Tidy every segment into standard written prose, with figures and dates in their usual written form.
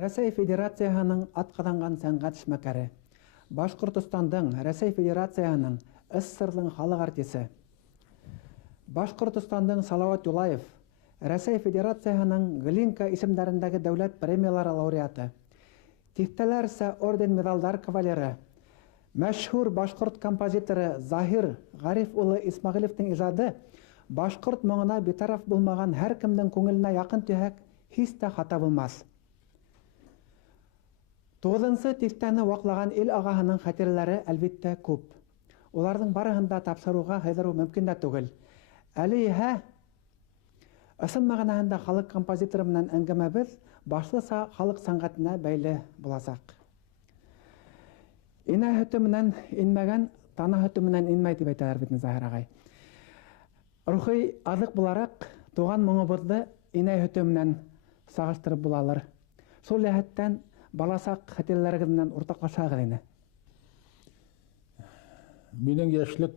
Рәсәй Федерацияһының атҡаҙанған сәнғәт эшмәкәре, Башҡортостандың Рәсәй Федерацияһының СССР-ның халыҡ артисы. Башҡортостандың Салауат Юлаев, Рәсәй Федерацияһының Глинка исемдәрендәге дәүләт премиялары лауреаты, тиҫтәләрсә орден-медалдар кавалеры, мәшһүр башҡорт композиторы Заһир Ғариф улы Исмәғилевтең ижады башҡорт моңона битараф булмаған һәр кемдең күңеленә яҡын төйһәк, һис тә хата булмас. 9-нсы тиҫтәне ваҡлаған ил ағаһының хәтерләре әлбиттә күп. Уларҙың барыһын да тапшырыуға һыйҙырыу мөмкин дә түгел. Әле иһә ысын мәғәнәһендә халыҡ композиторы менән әңгәмәбеҙ башлыса халыҡ сәнғәтенә бәйле буласаҡ. Инә һөтө менән инмәгән, тана һөтө менән инмәй тип әйтәләр бит Заһир ағай. Рухи аҙыҡ булараҡ туған моңобоҙҙо инә һөтө менән сағыштырып булалыр. Шул йәһәттән баласаҡ хәтерләрегеҙ менән уртаҡлашағыҙ ине. Минең йәшлек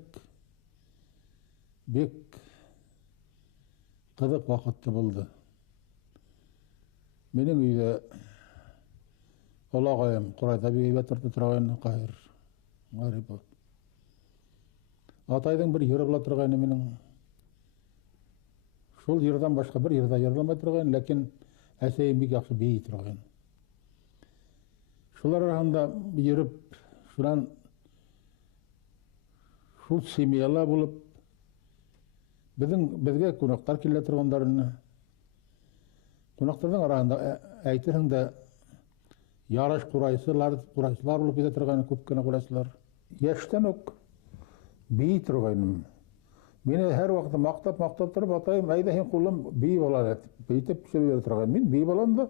бик ҡыҙыҡ ваҡытты булды. Минең өйҙә олағайым ҡурайҙа бик һәйбәт торғайны Ҡаһир Ғарипов. Атайҙың бер йыры була торғайны минең. Шул йырҙан башҡа бер йырҙа йырламай торғайны, ләкин әсәйем бик яҡшы бейей торғайны. Шулар араһында йөрөп, шунан шул семьяла булып, беҙгә ҡунаҡтар килә торғандарына. Ҡунаҡтарҙың араһында әйтерһең дә яраш ҡурайсылар булып китә торғайны, күп кенә ҡурайсылар. Йәштән үк бейей торғайным. Мине һәр ваҡытта маҡтап тороп, атайым, әйҙә һин ҡулым бейей бала, әйтеп сөйләп торғайны. Мин бейей балам да,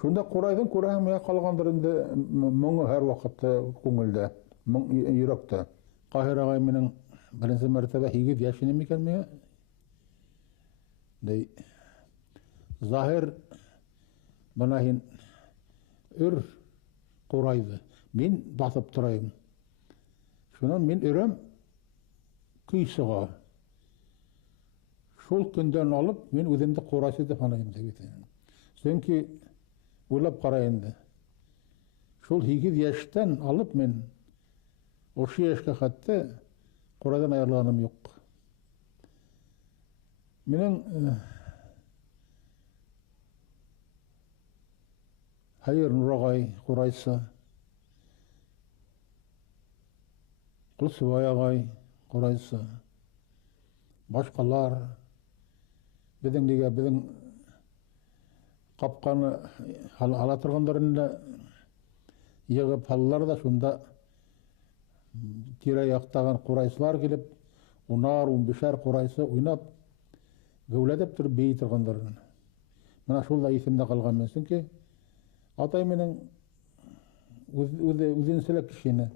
шунда ҡурайҙың күрәһең миңә ҡалғандыр инде моңо һәр ваҡытта күңелдә, йөрәктә. Ҡаһир ағай минең беренсе мәртәбә 8 йәшене микән миңә? Заһир, бына һин өр ҡурайҙы, мин баҫып торайым. Шунан мин өрәм, көй сыға. Шул көндән алып, мин үҙемде ҡурайсы дип һанайым. Сөнки уйлап ҡара инде. Шул 8 йәштән алып мин ошо йәшкә хәтта ҡурайҙан айырылғаным юҡ. Минең Хәйер Нурағай ҡурайсы, Ҡолсобай ағай ҡурайсы, башҡалар, беҙҙең ҡапҡаны һала торғандарында йығып һалалар да, шунда тирә-яҡтаған ҡурайсылар килеп, 10-15 ҡурайсы уйнап, геүләтеп тороп бейей торғандарын. Мына шул да иҫемдә ҡалған мен. Сөнки атай минең үҙенсәлек кешене.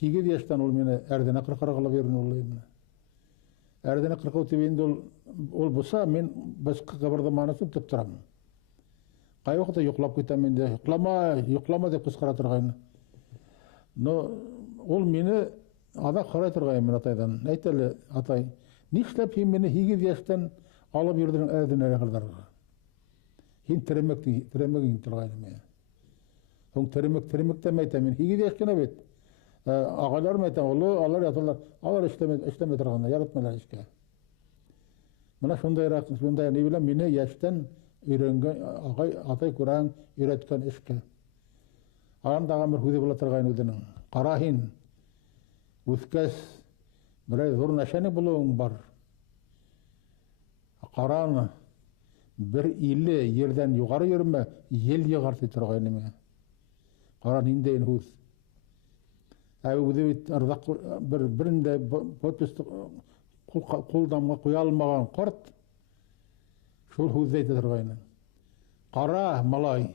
8 йәштән ул мине әрҙенә ҡырҡырғылап йөрөнө. Әрҙенә ҡырҡыу тип инде ул булса, мин башҡа ҡыбырҙаманы өсөн тып торам. Ҡай ваҡытта йоҡлап китәм инде. Йоҡлама дип ҡысҡыра торғайны. Но ул мине аҙаҡ һорай торғайны мин атайҙан. Әйт әле, атай, нишләп һин мине 8 йәштән алып йөрҙөң әрҙенә ҡырҙарға? Һин теремәгең торғайны миңә. Һуң теремек тәмәй әйтәм, мин 8 йәшкенә бит. Ағайларым әйтәм, алар яталар, алар эшләмәй торғанда, яратмайлар эшкә. Мына шундай ни белән мине йәштән өйрәнгән, атай күрәһең, өйрәткән эшкә. Ағандаған бер һүҙе була торғайны үҙенең. Ҡара һин, үҫкәс, берәй ҙур нәшәне булыуың бар. Ҡараны, бер иле ерҙән юғары йөрөмә, ел йығар ти торғайны миңә. Ҡара ниндәйен һүҙ. Үҙе бит берендә подписты ҡулдамға ҡуя алмаған ҡарт, шул һүҙҙе әйтә торғайны. Ҡара, малай,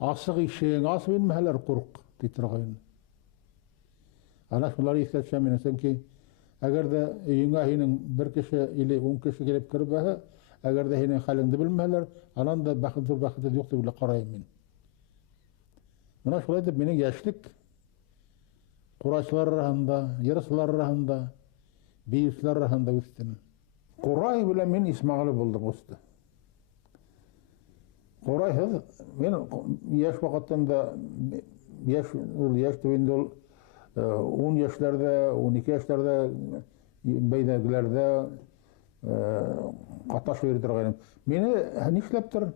асыҡ ишегең асып инмәһәләр ҡурҡ, ти торғайны. Ана шулар иҫкә төшә минең. Сөнки әгәр ҙә өйөңә һинең бер кеше или 10 кеше килеп кереп бәһә, әгәр ҙә һинең хәлеңде белмәһәләр, анан да бәхет юҡ дип ҡарайым мин. Мына шулай итеп минең йәшлек ҡурайсылар араһында, йырсылар араһында, бейеүселәр араһында үҫтем. Ҡурай белән мин Исмәғилев булдым үҫте. Құрайсыз, мен еш вақыттан да, еш төбенде ол 10 яшьләрдә, 12 яшьләрдә, бәйдәгеләрдә катнашып йөри торган. Мені нишләптер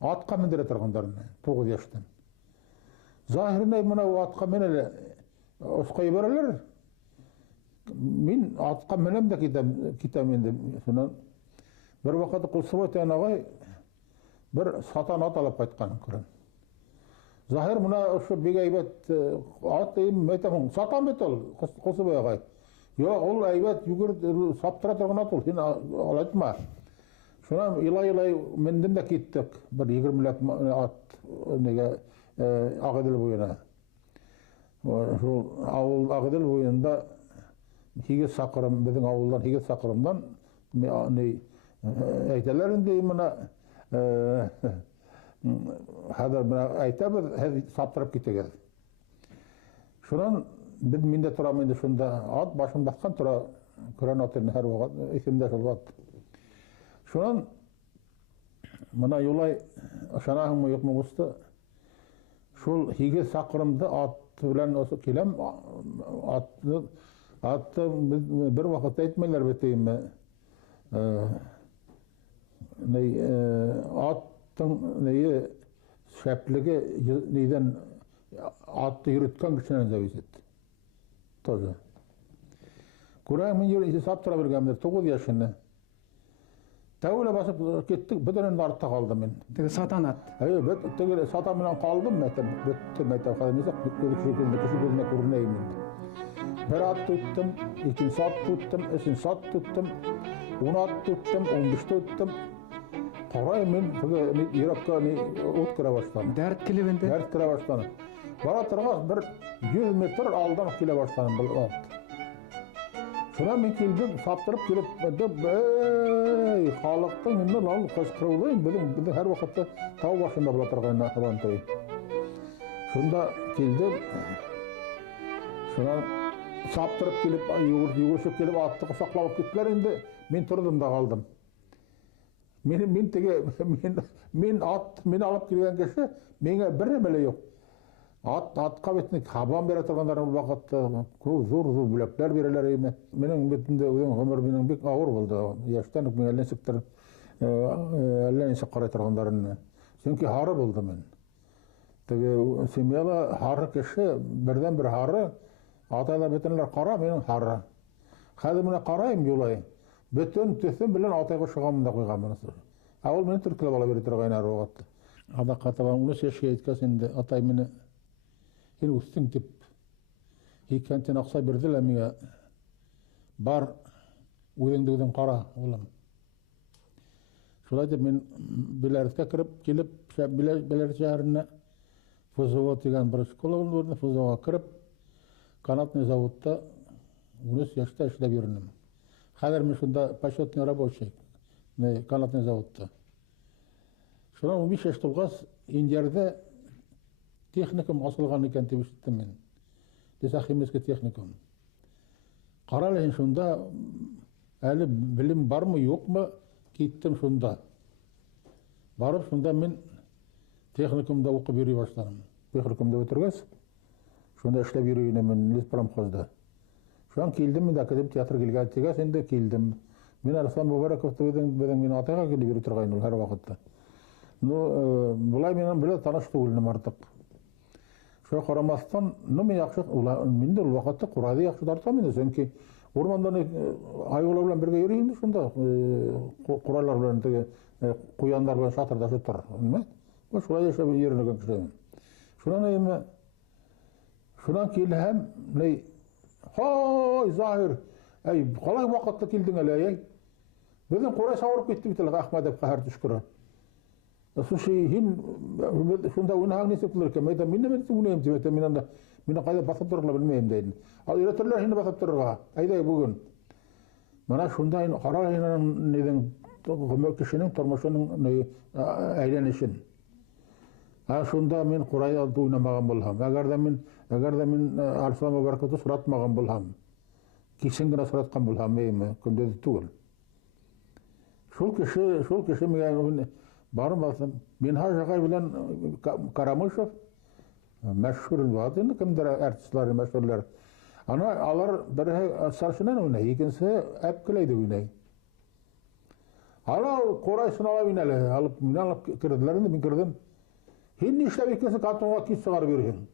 атқа мендере торганнар 9 яшьтән. Заһирне менә атқа менә осқа ибәрәләр. Мин атқа менәм дә китәм инде. Шуннан бер вакыт Кулсыбай агай bir satan at alıp kaytkanын көрөн. Zahir mına ошо бик әйбәт ат дейм, мәйтәм, сатам бит ул, Кулсыбай агай. Yok, ул әйбәт югер саптыра торган ат ул, син алайтма. Шуна илай мендем дә киттек, bir 20 ат неге Агыдел буена. Шул авыл Агыдел буенда 8 сакырым, безнең авылдан 8 сакырымдан әйтәләр инде мына хәзер әйтәбез, саптырып китегез. Шунан biz minde торам инде шунда ат башын баскан тора көрән атын һәр вакыт исемдә шул ат. Шунан мына юлай ышанаһыңмы юкмы булса, шул 8 сакрымды ат белән осы киләм, атты бер вакыт әйтмәйләр бит инде. Аттың шәплеге нидән атты йөрткән кешенән зависит. Тоже. Күрәм мин йөрү саптыра бергәмдер 9 яшында. Тәүле басып кеттек, бөтенен артта калдым мин. Теге сатан ат. Теге сатан менән калдым, мәтәм хәзер күзенә күренәйм инде. Бер ат туттым, икенче ат туттым, өченче ат туттым, 10 ат туттым, 15 туттым. Карай мин йөрәккә ут кирә башлады. Дәрт килеп инде. Дәрт кирә башлады. Бара торгас, bir 100 метр алдан килә башладым бу ат. Шуна мен килдем, саптырып килеп, халыктың инде лал кычкырылды, безнең һәр вакытта тау башында була торган хабантай. Шунда килдем. Шуна саптырып килеп, югырышып килеп атты кысаклап киттеләр инде. Мин тордым да калдым. Мен алып килгән кеше, миңа бер нәмә юк. Атка битне хабан бирә торганнар ул вакытта, күп зур бүләкләр бирәләр име. Минең битендә үзем гомер минең бик авыр булды. Яшьтән үк миңа нисектер әллә ничә карый торганнарын. Чөнки хары булды мен. Теге семьяда хары кеше, бердән бер хары, атайлар бөтенләр кара, минең хары. Хәзер менә карайм юлай. Бөтен төсем белән атайга шыгам да куйганмын. Ул мине төркилеп ала бирә торган вакытта. Ада катабан 13 яшькә җиткәс инде атай мине Ин үстің тип, икәнтен ақса берділер миңа, бар өҙеңді қара, олым. Шулай деп мен Беләрескә кіріп, келіп, Беләрес шәһәренә Фузова деген бір школа болды, Фузова кіріп, канатный заводта 13 яшта эшләп йөрдем. Хәзер мен шунда почетный рабочий, канатный заводта. Шунан 15 яшь тулғас, Индиярда техникум асылған икән дип ишеттем мин. Лесахимия техникум. Каралайын шунда әле билим бармы, юкмы, киттем шунда. Барып шунда мин техникумда укып йөри башладым. Техникумда бетергәс, шунда эшләп йөрүенә мин леспромхозда. Шуан килдем мин академик театр килгән тигәс инде килдем. Мин Арслан Мубараков безнең мин атага килеп йөри торган ул һәр вакытта. Ну, булай менән белә таныш түгелнем артык. Шуңа карамастан, мен яхшы, мин дә ул вакытта Курайды яхшы тартам инде, чөнки урмандан айвалар белән бергә йөри инде шунда. Курайлар белән теге куяннар белән шатырда тор, белме? Ул шулай яшәп йөргән кеше. Шунан килһәм, хой, Заһир, калай вакытта килдең әле, Безнең Курай савырып китте бит Әхмәдов каһәр төшкөрә. Слушай, шунда уйнаған нисек булыр икән? Мәйтәм, мин нәмә уйнайм дип әйтәм, мин кайда басып торырга белмәйм дидем. Ал өйрәтерләр һине басып торырга. Әйдә бүген. Менә шунда карайын нидән кешенең тормышының әйләнешен. Шунда мин Курай алды уйнамаган булһам, әгәр дә мин Арслан Мубараковты соратмаган булһам, кисен генә сораткан булһам, күндәз түгел. Шул кеше миңа Barım basım. Minhaj Agay bilen Karamuşov meşhur vardı. Kimdir artistler, meşhurlar. Ana alar bir sarşınan oynay. İkincisi hep kıleydi oynay. Hala Koray sınava bineli. Alıp kirdiler. Ben kirdim. Hindi işlep ikisi katıma kis çıkar verirsin.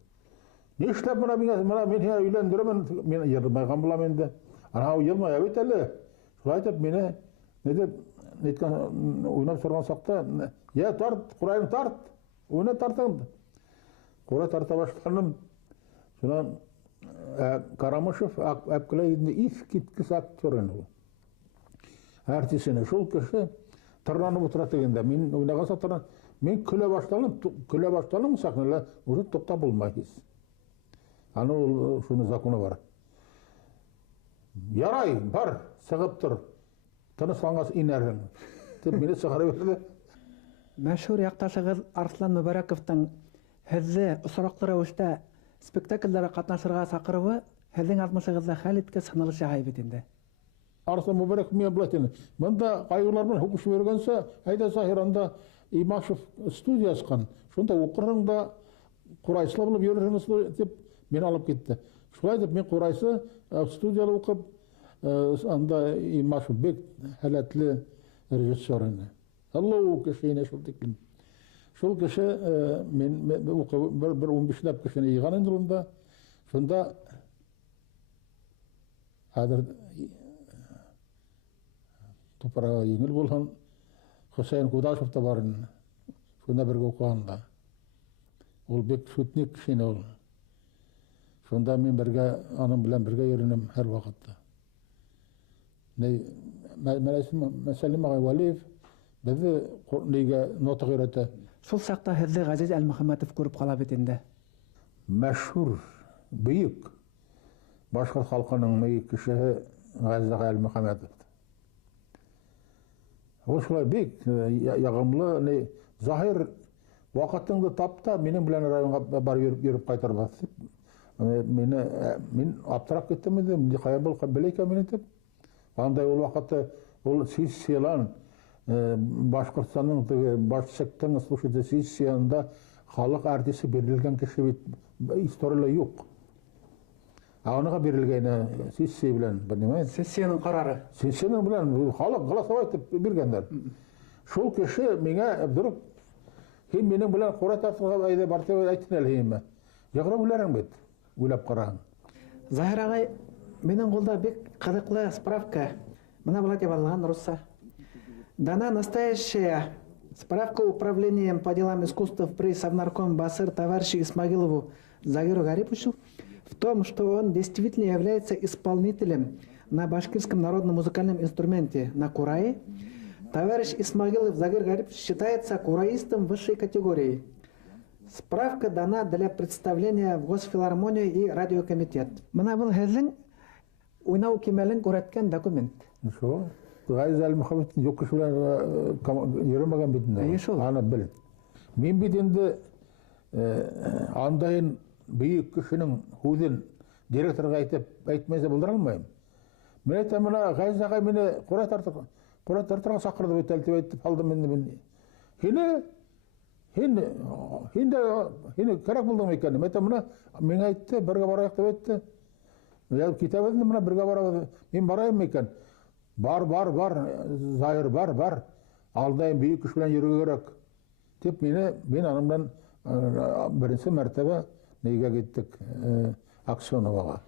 Ne işlep buna binesi? Bana beni evlendiremem. Ben yırmaygan bulam endi. Ana o yılmaya biteli. Şuraya da beni ne de netken oynap sorgan sakta ya tart, Kuray'ın tart. Oyna tartın. Kuray tarta başlanım. Şuna Karamışov Apkılay'ın ilk kitkisi aktörün o. Artisine şol kişi tırnanı oturatı gende. Men oynagan sakta men küle başlanım saknala onu topta bulmayız. Ana şunu zakonu var. Yaray var, sığıptır. Tınıslanğas inerin. Tep meni çıkarıp berdi. Мәшһүр якташыгыз Арслан Мөбәрәковтың һезне осраклы рәвештә спектакльләргә катнашырга сакыруы һезнең язмышыгызда хәл иткән сынылышы һәйбәт инде. Arslan Mübarek mi yaplatın? Bunda kayılarımın hukuş vergense, hayda Zahiranda İmaşov studiyası kan. Şunda okurun da Kurayısla bulup yürürsünüz deyip beni alıp gitti. Şuraya deyip ben Kurayısı studiyalı okup anda İmaşov bek halatlı rejissörünü. Allah o kişiyle şul dikim. Şul kişi bir 15 kişinin yığanın durumda. Şunda hadir toprağa yengil bolgan Hüseyin Kudaşov da barın. Şunda birge okuğanda. Ol bek şutnik kişine ol. Şunda men birge anım bilen birge yerinim her vakitte. Mesela Valiyev bizi neyge nota öğretti. Шул сакта һезне Газиз Әлмөхәммәтов күреп кала бит инде. Meşhur, büyük Başkurt halkının büyük kişi Gaziz Әлмөхәммәтov. O şulay büyük, yağımlı, zahir vakitinde tapta benim bilen rayonga bar yürüp kaytar basıp. Men aptarap kettim edim, kaya bol bileyken meni tip. Anday ol vakitte ol sessiyalan Başkurtstan'ın baş sekten слушайте sessiyanda halk artisti berilgen kişi istoriyalar yok. Anaga berilgeni sessiya bilen bilmem. Сессиянын карары. Sessiyanın bilen halk голосовать etip bergenler. Şol kişi mene durup hem benim bilen Koray tartırga ayda bartı aytın el hemme. Yagıra bilerim bit. Uylap караган. Захир агай, менин колда бек кызыклы справка. Мына булай деп аталган русса. Дана настоящая справка управлением по делам искусств при Совнарком БАСР товарищу Исмагилову Загиру Гариповичу в том, что он действительно является исполнителем на башкирском народном музыкальном инструменте на курае. Товарищ Исмагилов Загир Гарипович считается кураистом высшей категории. Справка дана для представления в Госфилармонию и радиокомитет. Мына бул һезнең уйнау кимәлен күрәткән документ. Şu Gaziz Әлмөхәммәтовтың yok kişiler yürümegen bitinde. Şol. Ana bilin. Men bitinde andayın büyük kişinin hudin direktörge aytmaysa buldur almayım. Men aytam mına Gaziz agay meni Koray tartırga sakırdı bu teltip aytip aldım men. Hini kerak buldum ekan. Men aytam mına men aytты birge barayık dep aytты. Ya kitap edin mına birge barayık. Men barayım ekan. Bar, Zahir bar. Aldayım büyük güç bilen yürüge gerek. Tep ben anımdan birinci mertebe neyge gittik Aksionova'ga.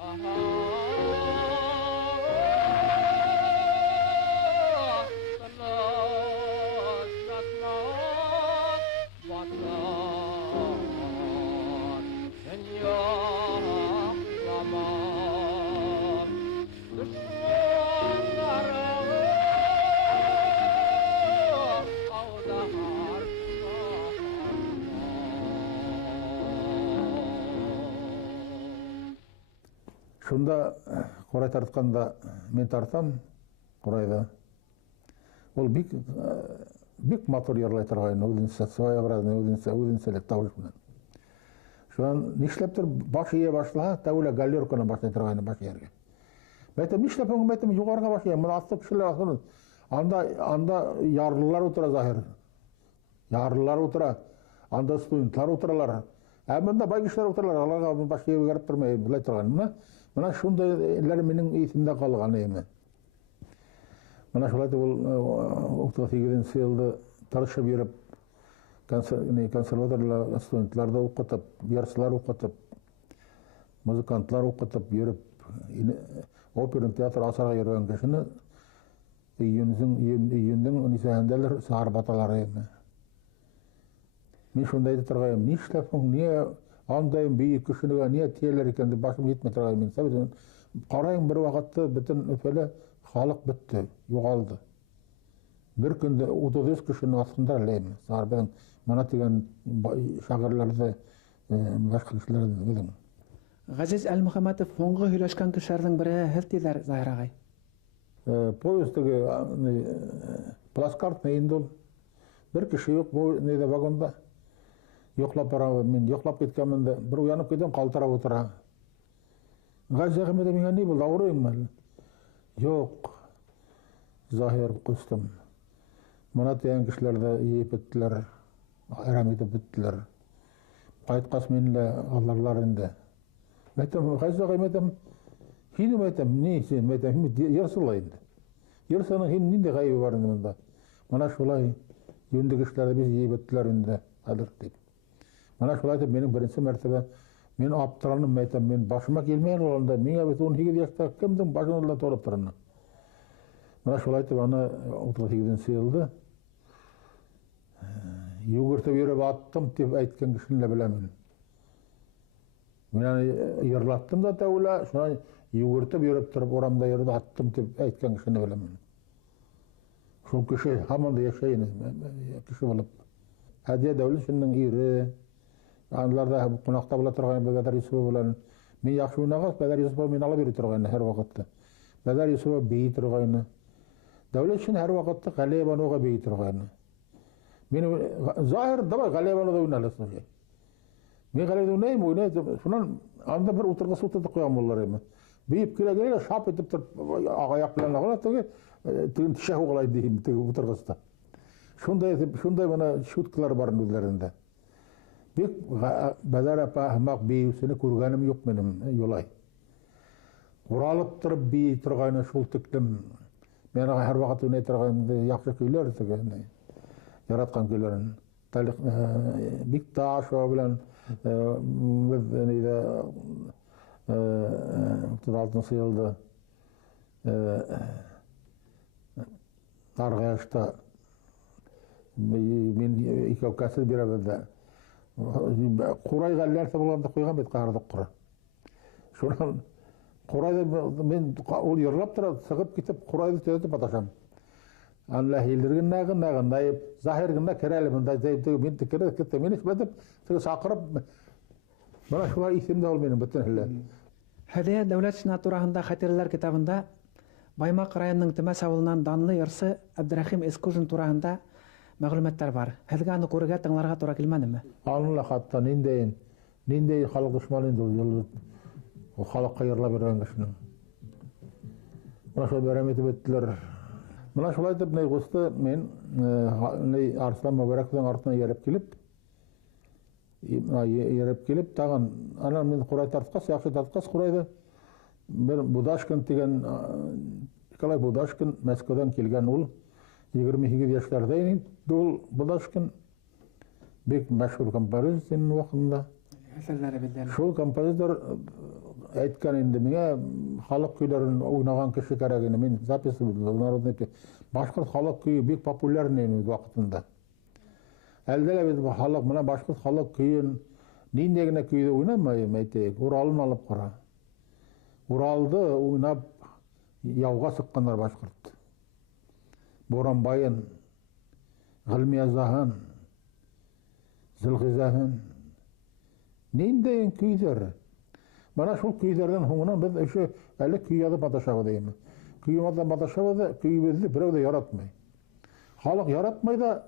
Aha. Шунда құрай тартқанда мен тартам құрайда. Ол бик мотор ерлай тұрғайын, өзінсе своеобразный, өзінселік тауыш менен. Шуан нишлептір баш ие башла, тәуле галерканы башлай тұрғайын баш ерге. Мәйтем нишлеп өңі мәйтем юғарға башлай, мұны атты кішілер асылын. Анда ярлылар отыра захир. Ярлылар отыра, анда студентлар отыралар. Әмінда бай кішілер отыралар, аларға баш ерге кәріп тұрмай, бұлай тұрғайын. Мына шундайлар менің есімде қалған емі. Мына шулайды ол 98 жылды тарыша беріп, консерваторлар, студентларды оқытып, ярсылар оқытып, музыкантлар оқытып беріп, оперн театр асарға ерген кешіні үйіндің үнісәнделер сағар баталары емі. Мен шундайды тұрғайым, не ішләпің, не андайым бейік күшініға, не телер екенді башым етме тұрғайым. Мен сәбізін қарайым бір вақытты бүтін өпелі халық бітті, жоғалды. Бір күнді 33 кішіні асқындар әлеймі. Сағар бәдің мана деген шағырларды, башқа кішілерді бәдің. Ғазиз Әлмұхаматов соңғы үйлешкен кішердің бірі хілтейдер Захир ағай. Поездығы пласкарт нейінді ол. Бір кіші yok нейді вагонда. Yoqlab baramın, men yoqlab ketganimda bir uyanib ketdim, qaltirab o'tira. G'azi Ahmedov menga ne bo'ldi, og'riyman. Yo'q. Zohir qusdim. Mana degan kishilarda yeb bitdilar, ayram etib bitdilar. Qaytqas menla allarlar endi. Aytam, G'azi Ahmedov, hinim aytam, ne sen aytam, yersila endi. Yersana hin ninde g'aybi bor endi bunda. Mana shulay yöndəki işlərdə biz yeyib etdilər endi, adır deyib. Mana şulay deyib, benim birinci mərtəbə, men aptıranım, men başıma gelmeyen olanda, men 18 yaşta kimdim başına olanda torub turanım. Mana şulay deyib, ana 38 yıldı. Yugurtub yürüp attım deyib aytkan kişinle bilemin. Men yırlattım da tavula, şuna yugurtub yürüp turup oramda yürüp attım deyib aytkan kişini bilemin. Şol kişi hamanda yaşayın, kişi bulup. Hadiye devlet şunun iri, anlarda konakta bula turgan Bedar Yusuf bilen, men yaxşı oynagaz, Bedar Yusuf men ala beri turgan her vaqtda. Bedar Yusuf beyi turgan. Devlet şun her vaqtda Galebanoga beyi turgan. Men zahir daba Galebanoga oynalasın. Men Galebanoga oynayım, şundan anda bir oturgası oturduk koyan bollar emi. Beyip kile şap etip turp ayak bilen ağlar tügün tişah oğlay deyim oturgasta. Şunday bana şutkalar barın özlerinde. Bek Bedar apa ahmak beyusini kurganim yok benim yolay. Uralıp turp bey turgayna şul tüktim. Men her vaqt oynay turganımda yaxşı köyler yaratkan köylerin. Bek Taşova bilen neyde 36 yılda Targayışta men iki avkasız bir evde Kuray gallerse bulanda koygan bet qardık Kuray. Şundan Kurayda men ol yırlap tura sığıp ketip Kuraydı tötüp ataşam. Allah hildirgin nagın dayıp zahirginde kereliminde dayıp men tikere ketip men isbetip saqırıp bana şular isimde ol benim bütün hille. Hadiye Devlet Şina turahında Xatirler kitabında Baymak rayonының Тимәс авылынан данлы ярсы Абдрахим Эскужин турahında мәгълүматтар бар. Һезгә аны күрергә тыңларга туры килмәдеме? Алла хатта ниндәй халык дошманы инде ул. Ул халыкка йырлап бергән кешенең. Менә шулай бәрәм итеп беттеләр. Менә шулай итеп густы мен Арслан Мөбарәковның артына ярып килеп, тагын ана мен Курай тарткас, яхшы тарткас Курайды. Bir Budashkin деген Николай Budashkin Мәскәүдән килгән ул 28 яшьләрдә иде ул Budashkin бик мәшһүр композитор вакытында. Шул композитор әйткән инде миңа халык көйләрен уйнаган кеше кирәк иде. Мен запись народный башкорт халык көе бик популярный иде вакытында. Әлдә лә без халык менә башкорт халык көен нинди генә көйдә уйнамай әйтәйек, Уралын алып кара. Уралды уйнап яуға сыққандар башқұрт. Боранбайын, Ғылмиязаһын, Зілғизаһын. Нендейін күйдер. Mana şol küýlerden hoňundan biz eşe әле küý ýazyp ataşaby diýme. Küý ýazyp ataşaby da küýübizdi biröw de yaratmay. Halyk yaratmay da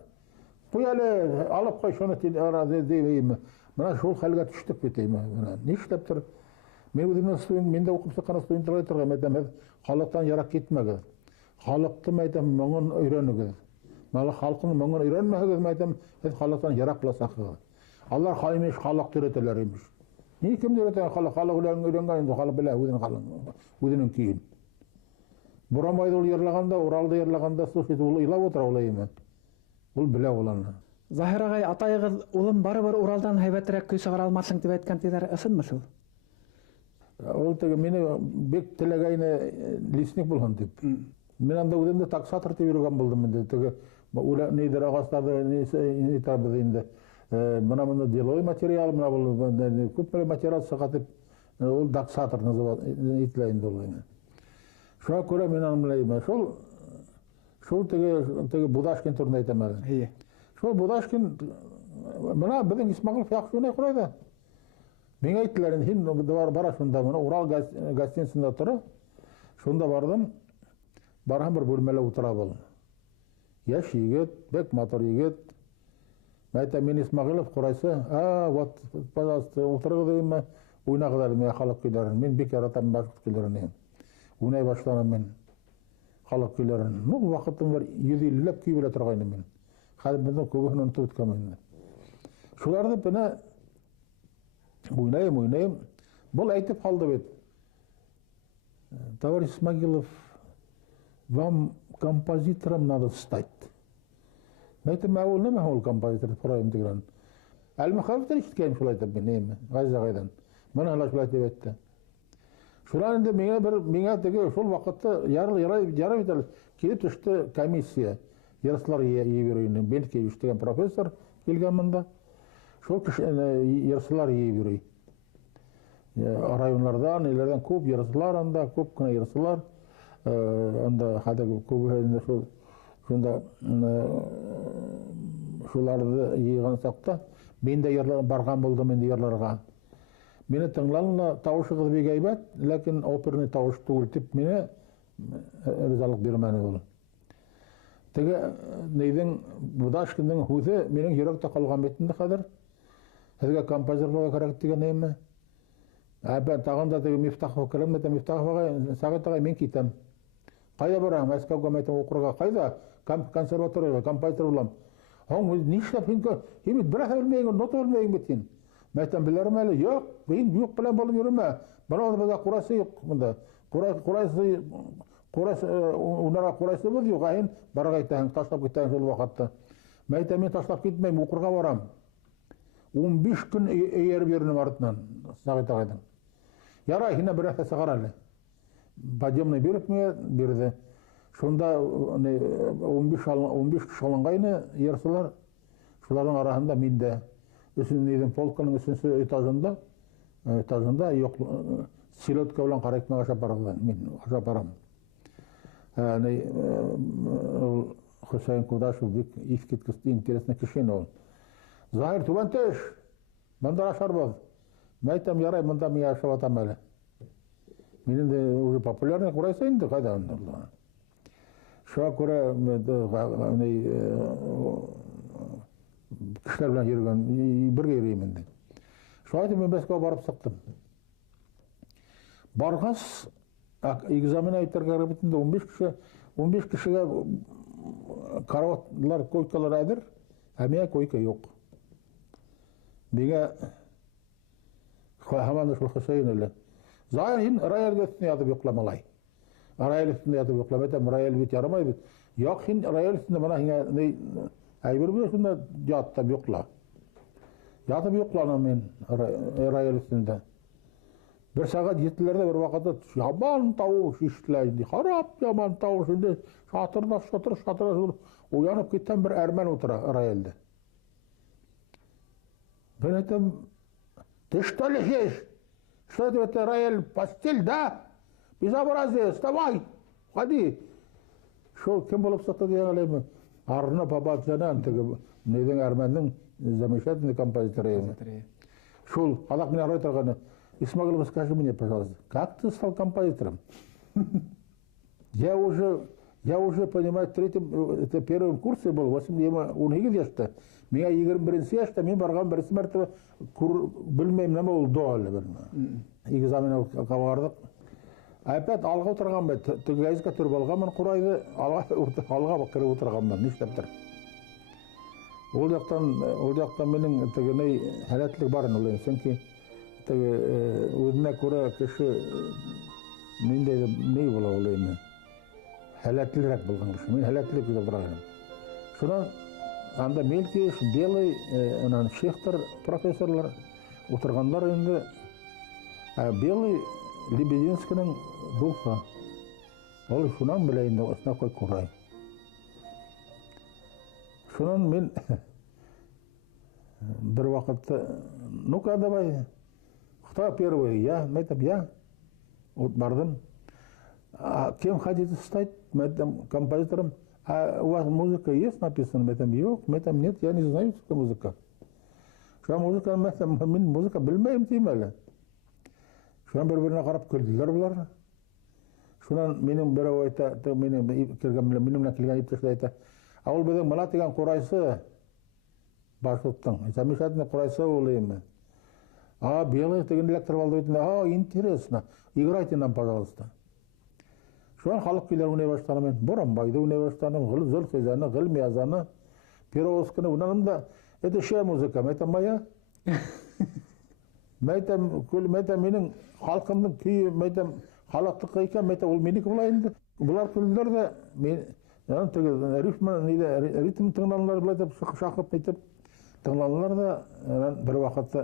bu әле alıp goý şonu diýme. Mana şol halga düşdük diýme. Mana nişlepdir. Men özüme suýun, mende okup sakana suýun turýar, medem halyktan yarak gitmegi. Halykty medem moňun öýrenigi. Mana halkyň moňun öýrenmegi medem halyktan yarak bulasak. Allah haýmyş halyk türeteler imiş. Niye kim türeten halyk bilen öýrengen halyk bilen özüniň kiýin. Buramayda ol ýerlaganda, Uralda ýerlaganda suýet ul ýylap otura olaymy. Bul bile olan. Zahir agay atayıгыз улым барыбir Уралдан haýbatryk küý çygyra almasyň diýip aýtgan diýler, ysynmy şol? Ol tege meni bek tilegayna lisnik bolgan dip. Men anda özümde taksatyr diýip ýürgen boldum indi. Tege ula nedir agaslarda ne tabi indi. Mana deloy material, mana bul köp material sagatyp ol taksatyr ýitleýin bolýan. Şoňa görä men anlaýmyn. Şol tege Budashkin turunda aýtamar. Şol Budashkin mana biziň Ismail ýakşyny guraýda. Men aýtdylar hin bara şunda mana Ural gastinsinde oturup şunda bardym. Barham bir bölmele oturap boldy. Yaş ýigit, bek motor ýigit. Mäýta men Ismailov guraýsa, вот, пожалуйста, oturyp diýme, uýnaglar men halyk küýlerini. Men bek yaratam başga küýlerini. Uýnay başlanam men. Halyk küýlerini. Nu wagtym bar 150 küý bile turganym men. Hadi bizden köbüsini unutup tutkamam. Şularda bana oynayım. Bol aytıp kaldı bet. Товарищ Смагилов, вам композитором надо стать. Это мәгъул неме ул композитор проем дигән. Әл-Мөхәввәтер ишеткән шулай дип беләм. Гайзагайдан. Менә алар шулай дип әйтте. Шулар инде миңа теге шул вакытта ярый бит килеп төште комиссия. Yarıslar yiyiyoruyun. Belki işleyen profesör gelgenminde. Şol yarıslar yiyiyoruy. Rayonlardan, ilerden köp yarıslar anda, köp kına yarıslar. Anda hada köp hedinde şunda şularda yiyigan sakta. Men de yerler bargan boldum endi yerlerga. Meni tыңланла тавышыгыз бек әйбәт, ләкин оперный тавыш түгел дип мени ризалык бермәне ул. Теге нейдин Budashkin'in huzi menin yürekte kalgan betinde kadar. Hezge kompozitörlüğe kerek digen neyme? Ben tağında tege Miftah okurum da Miftah vaga sagıtaga men kitem. Kayda baram Moskova metin okurga kayda konservatoriyaga kompozitör bolam. Hoň nişlep himit bir hafta bilmeýän, not bilmeýän bitin. Metin bilerim äle ýok, ben ýok bilen bolup ýürüme. Bana da kurasy ýok bunda. Onlara kurasybız ýok, aýyn barga aýtaň, taşlap gitýän şol wagtda. Mäýtem men taşlap gitmeýim, okurga baram. 15 gün eýer berdim artyndan, sagıtagadan. Yara hine bir hafta sagarally. Bademny berip berdi. Şonda 15 kişi olangaýny ýersiler. Şolaryň arasynda mende üçüncü polkanyň üçüncü etajynda ýok silotka bilen garakma aşap bargan. Men aşap baram. Husayn Kudaşov bek iskitkisti интересный кишин ol. Zahir Tubanteş, manda aşarbaz. Mäýtem yaray manda men ýaşap atam äle. Menin de уже популярный guraýsa indi gaýda onda. Şoňa görä kişiler bilen ýürgen birge ýürüýmen. Şoňa men Moskova baryp syktym. Bargas egzamin aytarga bitinde 15 kişiге karawatlar, koykalar ädir. Häme koyka ýok. Beňe haman şol Husayn ele. Zahin rayal üstüne ýatyp ýoklamalaý. Rayal üstüne ýatyp ýoklamada rayal bit ýaramaý bit. Ýok hin rayal üstünde mana aýbyr bir şunda ýatyp ýokla. Ýatyp ýoklanam men rayal üstünde. Bir saat 7'lerde bir vakıtta yaman tavuş işlendi. Harap yaman tavuş indi. Şatırda uyanıp gitten bir Ermen otura rayelde. Ben ettim, ты что лежишь? Что это райель постель, да? Безобразие, вставай, ходи. Şol kim bolup satdy diýeňelimi? Arna Babajanan tege neden Ermeniň замечательный композитор. Şol halak men araytyrgany Исмагилова, скажи мне, пожалуйста, как ты стал композитором? Я уже, понимаю, это первым курсе был, 18 yaşta. Меня 21 yaşta, мен барған бірінші мәртебе білмеймін неме ол доғалы білмеймін. Экзамен қабардық. Опять алға отырған бе, түгәйізге түріп алғанмын құрайды, алға кіріп отырған бе, ништептір. Ол жақтан менің тегеней әләтлік барын олайын, сенки өзіне көре кіші мендегі не бола олайын, әләтлірек болған кіші, мен әләтлік өте тұрағаным. Шынан анда Мелкиш, Белый, Шехтер профессорлар отырғандар енді, Белый Лебединскінің дұлса. Ол шынан білейін, осына қой құрай. Шынан мен бір вақытты, ну-ка давай, кто первый? Я, мәйтіп, я. Бардым. Кем хотите стать? Мәйтім, композитором. А у вас музыка есть написана? Мәйтім, yok. Мәйтім, нет, я не знаю, что музыка. Шуан музыка, мәйтім, мен музыка білмеймін дейм әлі. Шуан бір-біріне қарап күлділер бұлар. Шунан менің бір ойта, менің келген иптешлер айта, ауыл беден мұна деген құрайсы башқұрттың. Замешательный құрайсы олайымы. Белый деген электр балды өйтінде, интересно, играйте нам, пожалуйста. Шуан халық күйлер өне баштаны мен, Боранбайды өне баштаны, Зұлхизаны, Ғылмиязаны, Перовсканы, ұнанымда, это ше музыка, мәйтам моя. Мәйтам менің халқымның күйі, мәйтам халықтық екен, мәйтам ол менікі болайынды. Бұлар күлдер де, ритм тыңланулар бұлайтып, шақып нетіп, тыңланулар да бір вақытта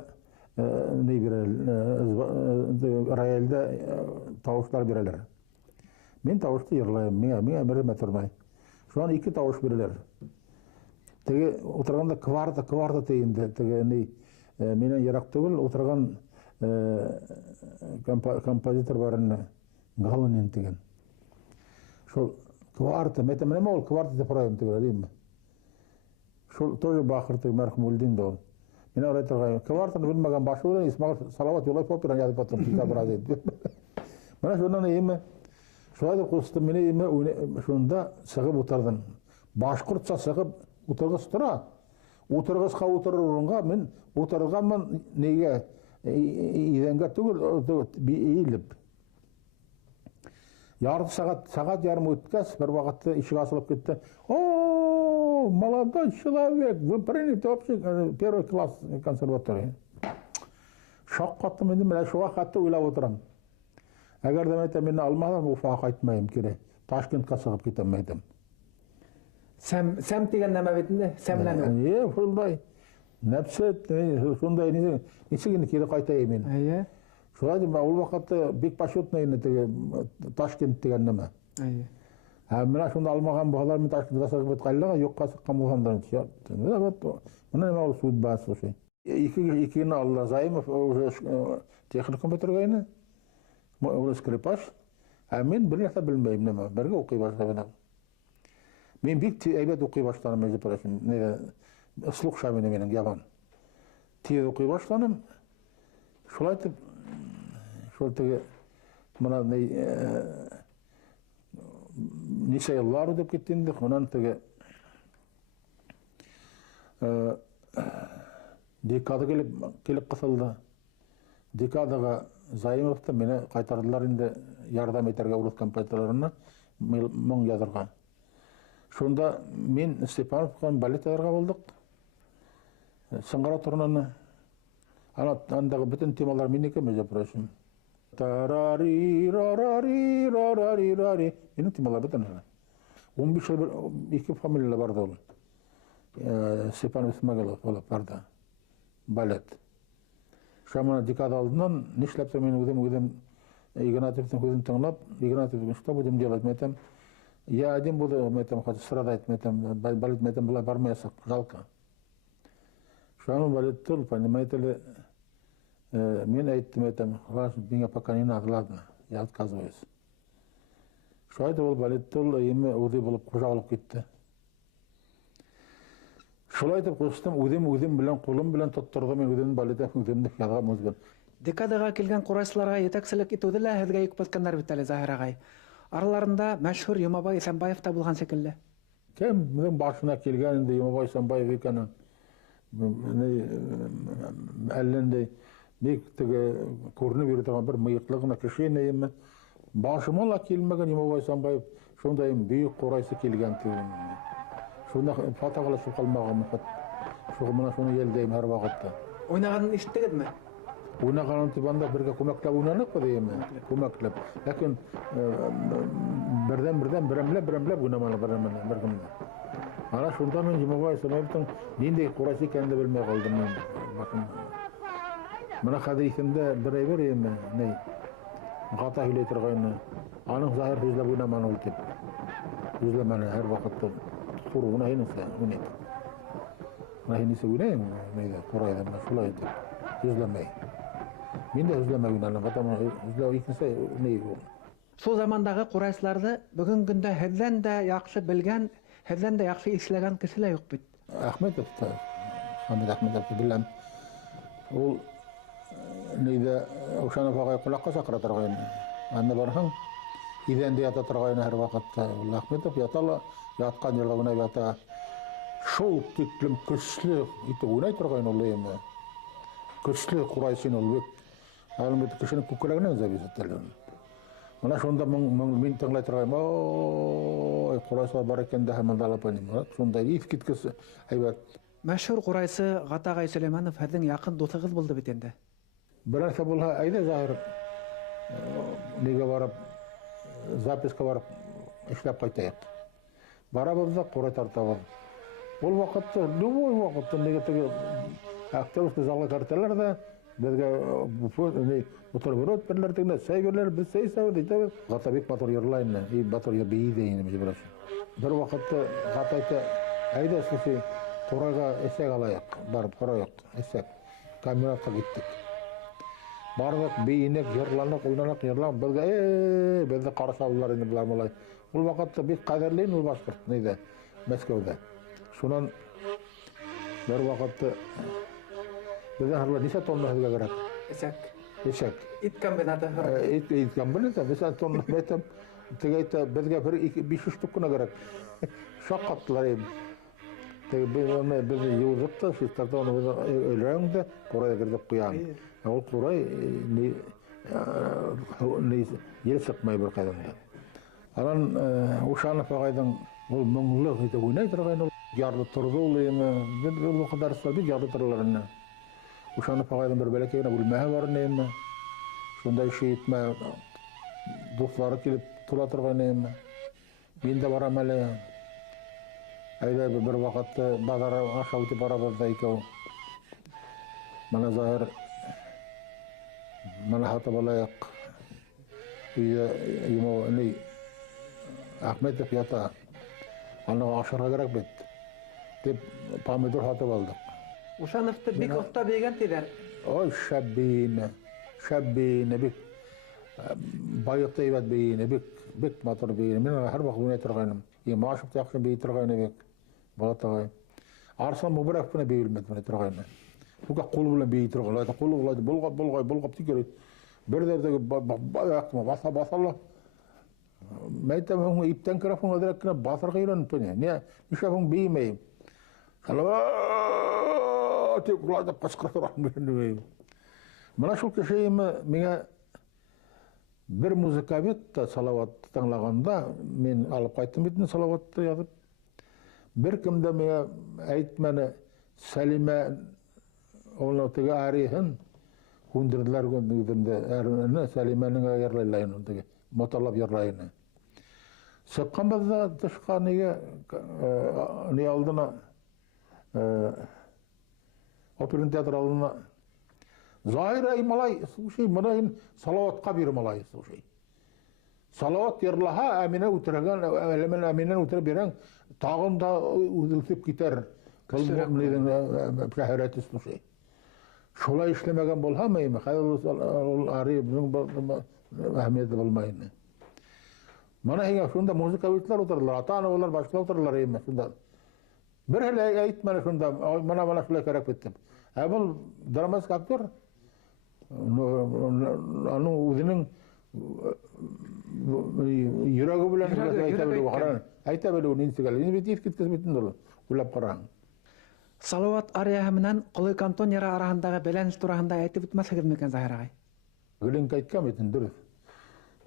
рояльда тауыштар берелер. Мен тауышты ерлайым, мен әміріме тұрмай. Шуан 2 тауыш берелер. Теге отырғанда кварта тейінді, менен ерақ түгіл, отырған композитор барын Галанин деген. Шол кварта, мәтеміне ол кварта деп ұрайым түгіл, әлеймі. Шол тоже бақырты мәрхім өлден де ол. Мен орай тұрғайым, квартаны білмеген башы олай, Исмағыл салават олай попиран ядып атым, кита біраз еді. Мына шонан емі, шолайды қосты мені емі, шонда сығып отырдым. Башқұртса сығып отырғыз тұра. Отырғызға отырыр ұрынға, мен отырғанмын неге, иденге түгіл,ейіліп. Ярты сағат ярым өткәс, бір вақытты ішік асылып кетті. О, молодой человек, вы приняты вообще первый класс консерватории. Шоқ қаттым енді, мен шоға қатты ойлап отырам. Әгер де мәйтем, мені алмадан Уфаға қайтмайым кере. Ташкентқа сығып кетем мәйтем. Сәм деген нәмә бетінде, сәмләну. Сондай. Нәпсет, сондай несігені кері қайтайым мен. Шолай ол вақытта бек почетный Ташкент деген нәмә. Мына шонда алмаған бұғалар мен Ташкентқа сығып етқайлыға, жоққа сыққан болғандарын түсер. Мына нәмә ол судьба, слушай. Екені Алла Зайымов техникум бітіргені, ол скрипаш. Мен бір нәрсе білмеймін нәмә, бірге оқи баштадым. Мен бек әйбет оқи баштадым, межі парашын, слухша менің ябан. Тез оқи баштадым. Шолай тіп, шол теге, мына неше еллар деп кеттендік, мұнан теге декада келіп қысылды. Декадаға Зайымовты мені қайтардылар енді ярдам етерге урыс композиторларына мұң ядырға. Шонда мен Степановқан балет ядырға болдық. Сыңғара тұрнаны. Андағы бүтін темалар мен екен, меже прочим. Тарари-рарари-рарари-рари. Менің темалар бүтін. 15 жыл 2 фамилиялар барды ол. Степанов Исмагилов болып барды. Балет. Шамана декада алдынан нешләпті мен өзім Игнатьевтің көзін тыңлап, Игнатьев, что будем делать, мәйтем. Я один буду, мәйтем, хоть страдать, мәйтем, балет, мәйтем, бұлай бармайсақ, жалко. Шамана балет тұл, понимаете ли, мен айттым, мәйтем, меня пока не надо, ладно, я отказываюсь. Шайды ол балет тұл, емі өді болып, қожа болып кетті. Шолай деп қостым, өзім білен, қолым білен тұттырды, мен өзім балет әфін, өзімді қияға мұзбен. Декадаға келген курайсыларга етәкселек итүҙе лә һеҙгә йөкмәткәндәр бит әле, Заһир ағай. Араларында мәшһүр Йомабай Исәнбаев та булған шикелле. Кемнең башына килгән инде Йомабай Исәнбаев икәнен. Әлләндәй бик теге күренеп йөри торган бер мыйыклы гына кеше инеме. Башыма ла килмәгән Йомабай Исәнбаев шундай бөйөк курайсы килгән түгел. Шунда фотогалашып калмаган. Шуны йәлдәйм һәр вакытта. Уйнағанын ишеттегеҙме? Уйнаған тибанда бергә күмәкләп уйнанык дигәнме? Күмәкләп. Ләкин берәмләп уйнаманы беркемдә. Ана шунда мин Йомабай Исәнбаевтың ниндәй курайсы икәнен дә белмәй калдым мин. Менә хәдисендә бер әйбер име, ни? Гата һөйләй торган. Аның Заһир һүзләп уйнаманы ул тип. Һүзләмәне һәр вакытта тургына инесе, уйный. Нәһинесе уйный, нәйдә курайда шулай итеп. Һүзләмәй. Мин дә һүзләмәй уйнадым, потому һүзләү икенсе ни ул. Шул замандағы курайсыларҙы бөгөн көндә һеҙҙән дә яҡшы белгән, һеҙҙән дә яҡшы исләгән кеше лә юҡ бит. Әхмәтов та, Хамид Әхмәтов беләм. Ул нәйдә Ушанов ағай ҡолаҡҡа саҡыра торғайны. Анда барһаң, иҙәндә ята торғайны һәр ваҡытта. Ул Әхмәтов ята ла, ятҡан ерҙә уйнап ята. Шул тиклем көслө итеп уйнай торғайны ул эме. Көслө ҡурайсын ул бик. Әлбәттә кешенең күкрәгенән зависит әле. Менә шунда мин тыңлай торғайным. Ой, ҡурайсылар бар икән дә һәм ла понимаю. Шундай иҫ киткес һәйбәт. Мәшһүр ҡурайсы Ғатағай Сөләйманов һеҙҙең яҡын дуҫығыҙ булды бит инде. Берәрсә булһа, әйҙә Заһир, нигә барып, записка барып, эшләп ҡайтайыҡ. Барабыҙ да ҡурай тартабыҙ. Ул ваҡытта, любой ваҡытта, нигә теге актерский залға кәртәләр ҙә, беҙгә бутерброд берләр тегенә, сәй берләр, беҙ сәй сәбеҙ итәбеҙ. Ғата бик матур йырлай ине, матур бейей ҙә ине. Бер ваҡытта Ғата әйтә, әйҙә слушай, ҡурайға эсәк алайыҡ, барып ҡарайыҡ, эсәк. Камератҡа киттек. Бардык, бейінек, йырланық, уйнанық, йырланық, беҙҙе ҡаршы алдылар инде былар малай. Ул ваҡытта бик ҡәҙерле ул башҡорт, нейҙә, Мәскәүҙә. Шунан бер ваҡытта беҙҙән һырлар нисә тонна һеҙгә кәрәк? Эсәк. Ит комбинаты һырлар. Ит комбинаты, нисә тонна әйтәм, теге әйтә, беҙгә бер 500 штук кенә кәрәк. Шаҡ аттылар. Беҙ йыуҙыҡ та, шистарта уны өләң дә, ҡурайға кертеп ҡуян. Ул ҡурай ел сыҡмай бер ҡайҙан. Анан Ушанов ағайҙың ул моңло итеп уйнай торғайны, ярлы торҙо ул эме, ул ҡадарсылар бик ярлы торалар ине. Ушанов ағайҙың бер бәләкәй генә бүлмәһе бар ине. Шунда эше етмә, дуҫлары килеп тула торғайны эме. Мин дә барам әле. Әйҙә бер ваҡытта баҙар аша үтеп барабыҙ да икәү. Мана Заһир, мана һатып алайыҡ. Өйҙә Әхмәтов ята. Аныға ашарға кәрәк бит. Тип помидор һатып алдыҡ. Ушановты бик оҫта бейгән тиҙәр. Ой, шәп бейене, бик байыҡты әйбәт бейене, бик матур бейене. Мин һәр ваҡыт уйнай торғайным. Машев та яҡшы бейей торғайны бик. Балатағай. Арыслан Мубараков менән бейелмәде торғайны. Шуға ҡул белән бейей торғайны. Ҡулы болғап тикер. Берҙәрҙәге баҫа. Мәйтәм, һуң иптән кәрәк һуң әҙерәк кенә баҫырға өйрәнеп не? Нишләп беймәйем? Тип улайтып ҡысҡыра торам. Мына шул кеше миңә бер музыкавед та салауат тыңлағанда, мин алып ҡайттым бит салауатты яҙып. Бер кем дә миңә әйтмәне, Сәлимә уның теге арыйһын һүндерҙеләр гүндемдә. Сәлимәнең йырлайлайын, теге моталап йырлайын. Сыҡҡанбыҙ да тышҡа не алдына, оперный театр алдына. Заһир, ай малай, слушай, мына салауатҡа бир малай, слушай. Салауат йырлаһа, Әминә үтәреп бирәң, тағын да үҙелтеп китәр. Шәһәрәте, слушай. Шулай эшләмәгән булһа, хәҙер ул арый әһәмиәте булмай. Мана һиңә шунда музыкавидлар ултыралар, ата-аналар башҡа ултыралар шунда. Берһе лә әйтмәне шунда, мана шулай кәрәк бит. Ә был драматик актер, Aның өзінің йөрәге белән әйтә белү каран, әйтә белү нинсигәл. Инде бит искиткес битен дол. Уйлап караң. Салават арияһы менән Колый кантон яра араһындагы бәйләнеш тураһында әйтеп үтмәсәгез микән, Заһир агай? Гөлен әйткән бит инде.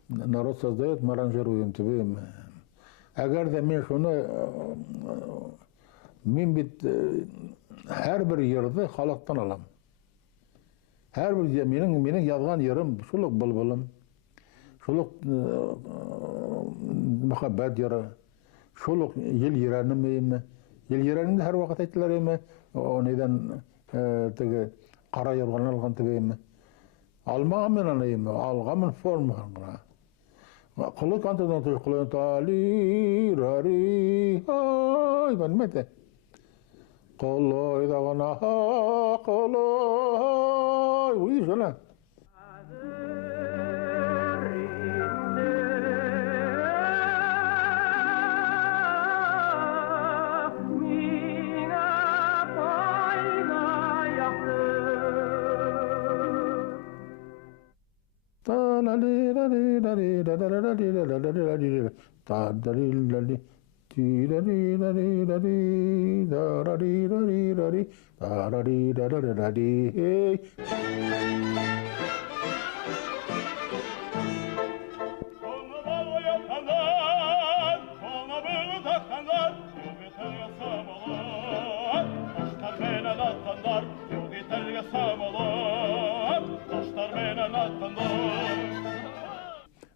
Народ создает, мы аранжируем тебе. Әгәр дә мин шуны мин бит һәрбер йырды халыктан алам. Һәрбер минең язган йырым шулык былбылым, шулык мөхәббәт йыры, шулык ел йөрәнем име. Ел йөрәнемдә һәр вакыт әйттеләр име. Онайдан теге кара йырган алган теге име. Алмаган мен аны име, алганмын формага. Колый кантондан тышкылын тали рари ай банмете. Колой дагана колой уй жана.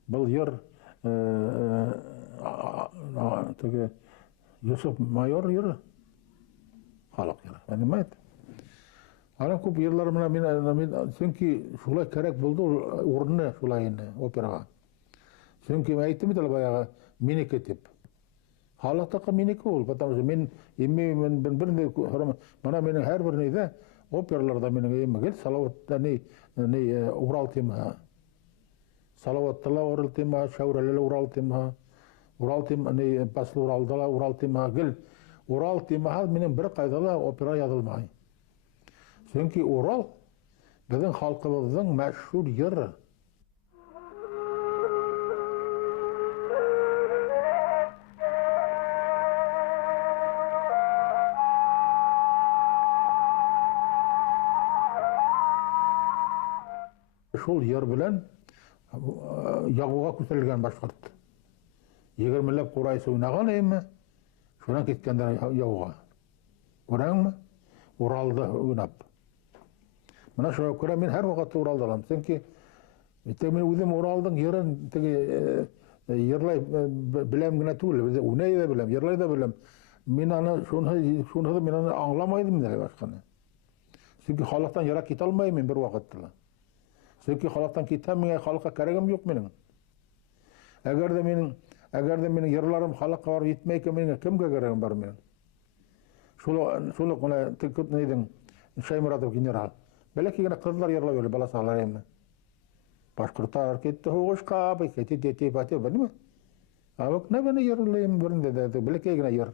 Был йыр теге Юсуп майор йыры. Халык йыры. Понимаете? Ана күп йырлар мен чөнки шулай кирәк булды урыны шулай инде операга. Чөнки әйттем бит баягы минеке дип. Халыктагы минеке ул, потому что мен бер мана менің һәрбер нидә оперларда менің эмгел Салаватта не Урал тема. Салаваттала Урал тема, Шауралла Урал тема. Урал тема не Паслы Уралдала Урал тема гел. Урал тема менің бер кайдала опера язылмай. Чөнки Урал безнең халкыбызның мәшһүр йыры. Шул йыр белән ягуга күтәрелгән башкорт. 20 курай суйнаган эме, шунан киткәндәр ягуга. Күрәңме? Уралда уйнап. Менә шуңа күрә мин һәр вакыт Уралда алам. Чөнки мен үзем Уралдың йырын теге йырлай беләм генә түгел, уйный да беләм, йырлай да беләм. Мин аны шуны мин аны аңламайдым да башканы. Чөнки халыктан ярак китә алмыйм мин бер вакытта. Чөнки халыктан китәм, миңа халыкка кирәгем юк минем. Әгәр дә минем йырларым халыкка барып җитмәй икән, миңа кемгә кирәгем бар минем? Шулы гына тикет нидең Шаймуратов генерал. Бәлки генә кызлар йырлап йөри, баласалар эме. Башкортлар китте хугышка, китте бате, белме? Абык нәбәне йырлыйм берендә дә, бәлки генә йыр.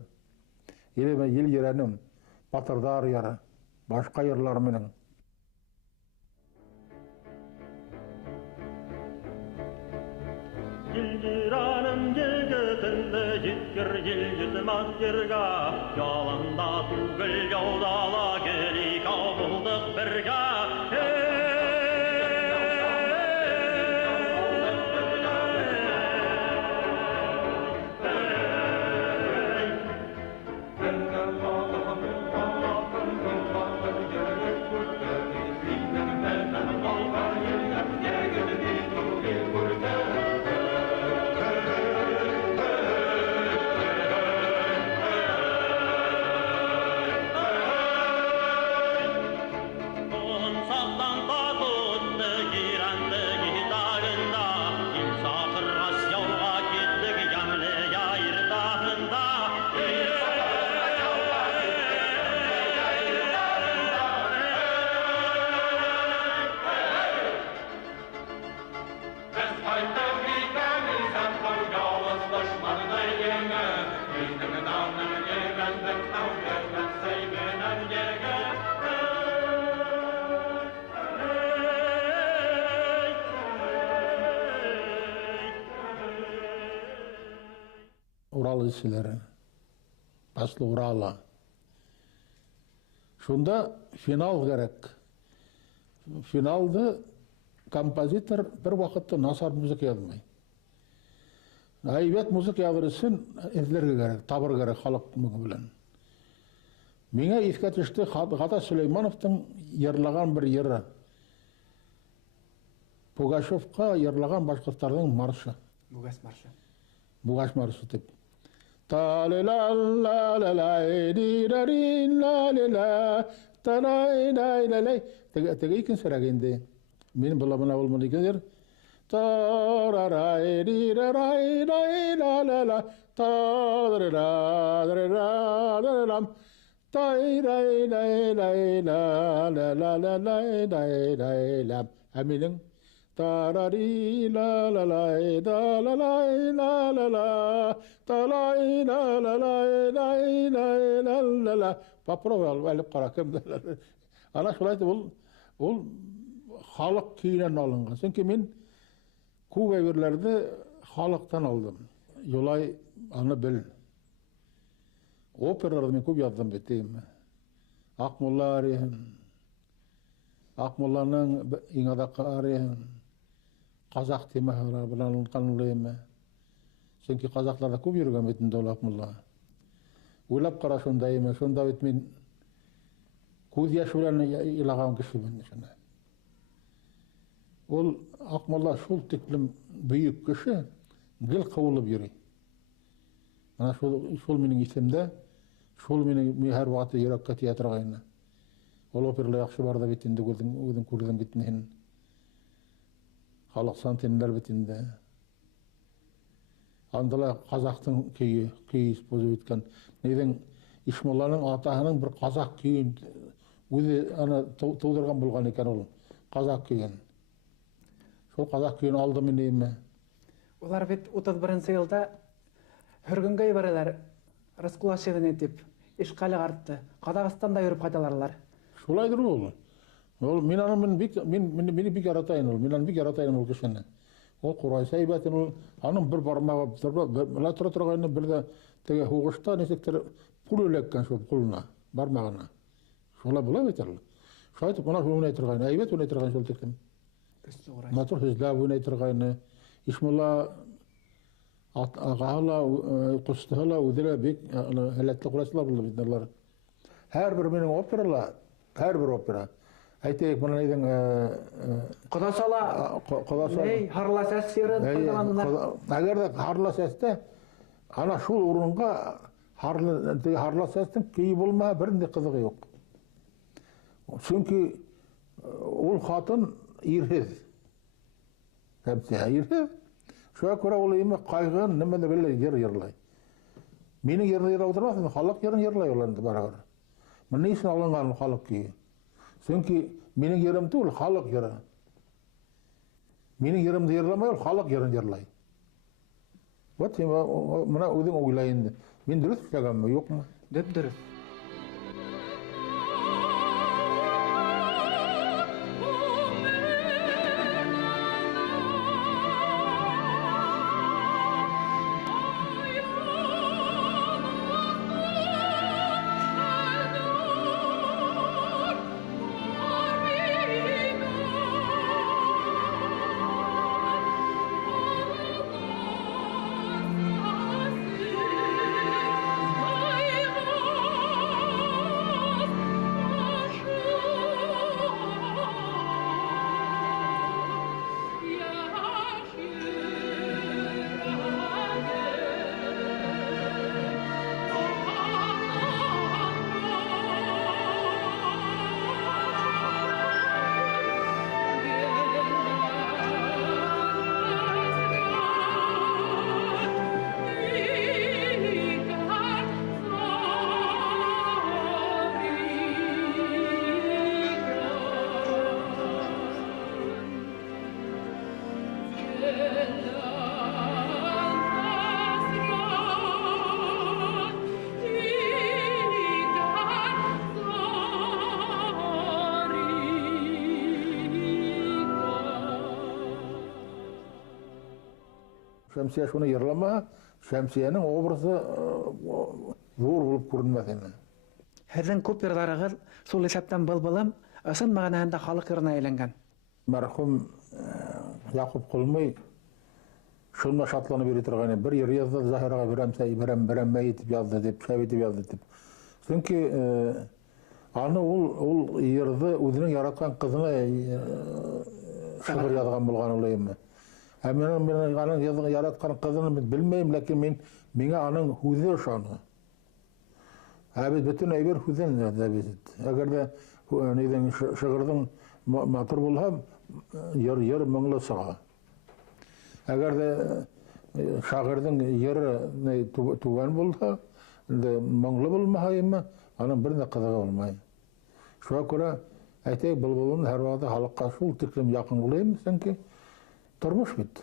Ел йөрәнем, батырдар йыры, башка йырлар минем. Yıldıranım yılgıtında jitkir yılgıtmaz yırga, yalanda tugul yavdala geli kavbulduk birga. Урал исілері, Баслы Уралы. Шунда финал керек. Финалды композитор бір вақытта насар музыка язмай. Айбет музыка язырсын эзлерге керек, табыр керек халық мүгі білен. Меңе еске түсті Ғата Сүлеймановтың ерлаған бір ері. Пугачевқа ерлаған башқұрттардың маршы. Бугаш маршы. Бугаш маршы деп. Теге екен сірәк енді. Мен бұламына болмады екендер. Әменің тарари ла ла лай да ла лай ла ла ла та лай ла ла лай лай лай ла ла ла попробуй әліп қара кімді. Ана солай ол халық кейінен алынған. Сөнке мен кугайверлерді халықтан алдым. Жолай аны біл. Операларды мен көп яддым беттейім. Ақмолла ариян, Ақмолланың иңадаққа ариян, қазақ темахара білан қанылайымы. Сөнке қазақтарда көп жүрген бетінде ол Ақмолла. Ойлап қара сондайымы, сонда бет мен көз яшы білән илаған кіші мен. Ол Ақмолла шул тіклім бүйік кіші гіл қауылып жүрей. Ана шул менің есімді, шул менің әр вақытты ерекке театрғайына. Ол оперлы яқшы барда бетінде өзің көрден бетінен. Халық сантенлер бетінде. Андала қазақтың күйі спозы өткен. Неден Ишмолланың атағының бір қазақ күйін өзі тудырған болған екен ол. Қазақ күйін. Сол қазақ күйін алды мен деймі. Олар бет 31 жылда хүргінге баралар, Раскулашевіне деп, ешқалі қартты. Қазақстанда жүріп қайталарлар. Солайдыр ол. Мен аны мені бик яратайын ол. Мен аны бик яратайын ол кішіні. Ол құрай сайбатын ол. Аның бір бармаға, тұра тұрғайны бірді теге хуғышта несектер пұл өлеккен сол құлына, бармағына. Солай бұла бетер. Шайтып, мұна өне тұрғайны, әйбет өне тұрғайны сол тектім. Матур сөзләп өне тұрғайны. Ишмолла ағала, құстығыла, өділі бек әлетті құрасылар бұлды бетінерлер. Әр бір менің операла, әр бір опера. Әйтейік, мұна нейдің... Құдасала, харлас әсерін қойдағанына. Әгерді харлас әсті, ана шул орынға харлас әстің кейі болма бірінде қызығы жоқ. Çünkü ол қатын ирхез. Ирхез. Шуға көре олайымы қайғын немені білі ерлай. Менің ерлай отырмасын, халық ерін ерлай оланды барағыр. Мен несін алынған халық кейі. Çünkü менің ерімді ол халық ері. Менің ерімді ерлемай ол халық ерін ерлай. Вот мына өзің ойлайынды. Мен дұрыс істеген ме, жоқ ма? Дөп дұрыс. Şemsiye şunu yırlama, Шәмсиянең образы зур булып күренмәс ине. Һеҙҙең күп йырҙарығыҙ шул исәптән был былым ысын мәғәнәһендә халыҡ йырына әйләнгән. Мәрхүм Яҡуп Ҡолмый шуны шатланып йөрөй торған бер йыр язды, Заһираға берәммәй итеп язды дип, шәп итеп язды дип. Сөнки аны ул йырҙы үҙенең яратҡан ҡыҙына шиғыр яҙған булған уйлайым. Мен аның яратҡан ҡыҙын белмәйем, ләкин миңә аның һүҙе ошаны. Бит бөтөн әйбер һүҙен язды бит. Әгәр дә шиғырҙың матур булһа, йыр моңло сыға. Әгәр дә шағирҙың йыры түбән булһа, моңло булмаһа, аның бер ҙә ҡыҙығы булмай. Шуға күрә әйтәйек, Былбылын һәр ваҡыт халыҡҡа шул тиклем яҡын булайым, сөнки тормош бит.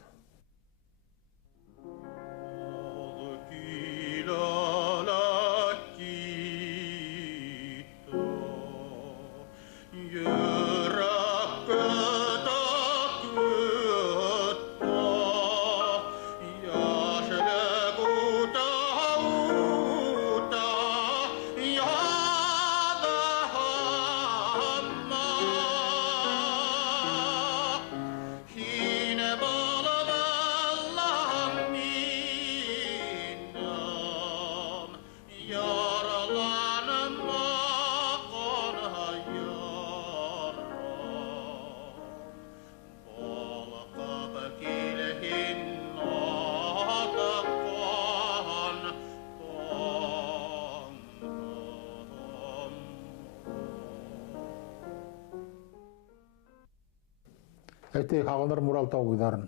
Әйтәйек, һағынырмын Урал тау буйҙарын.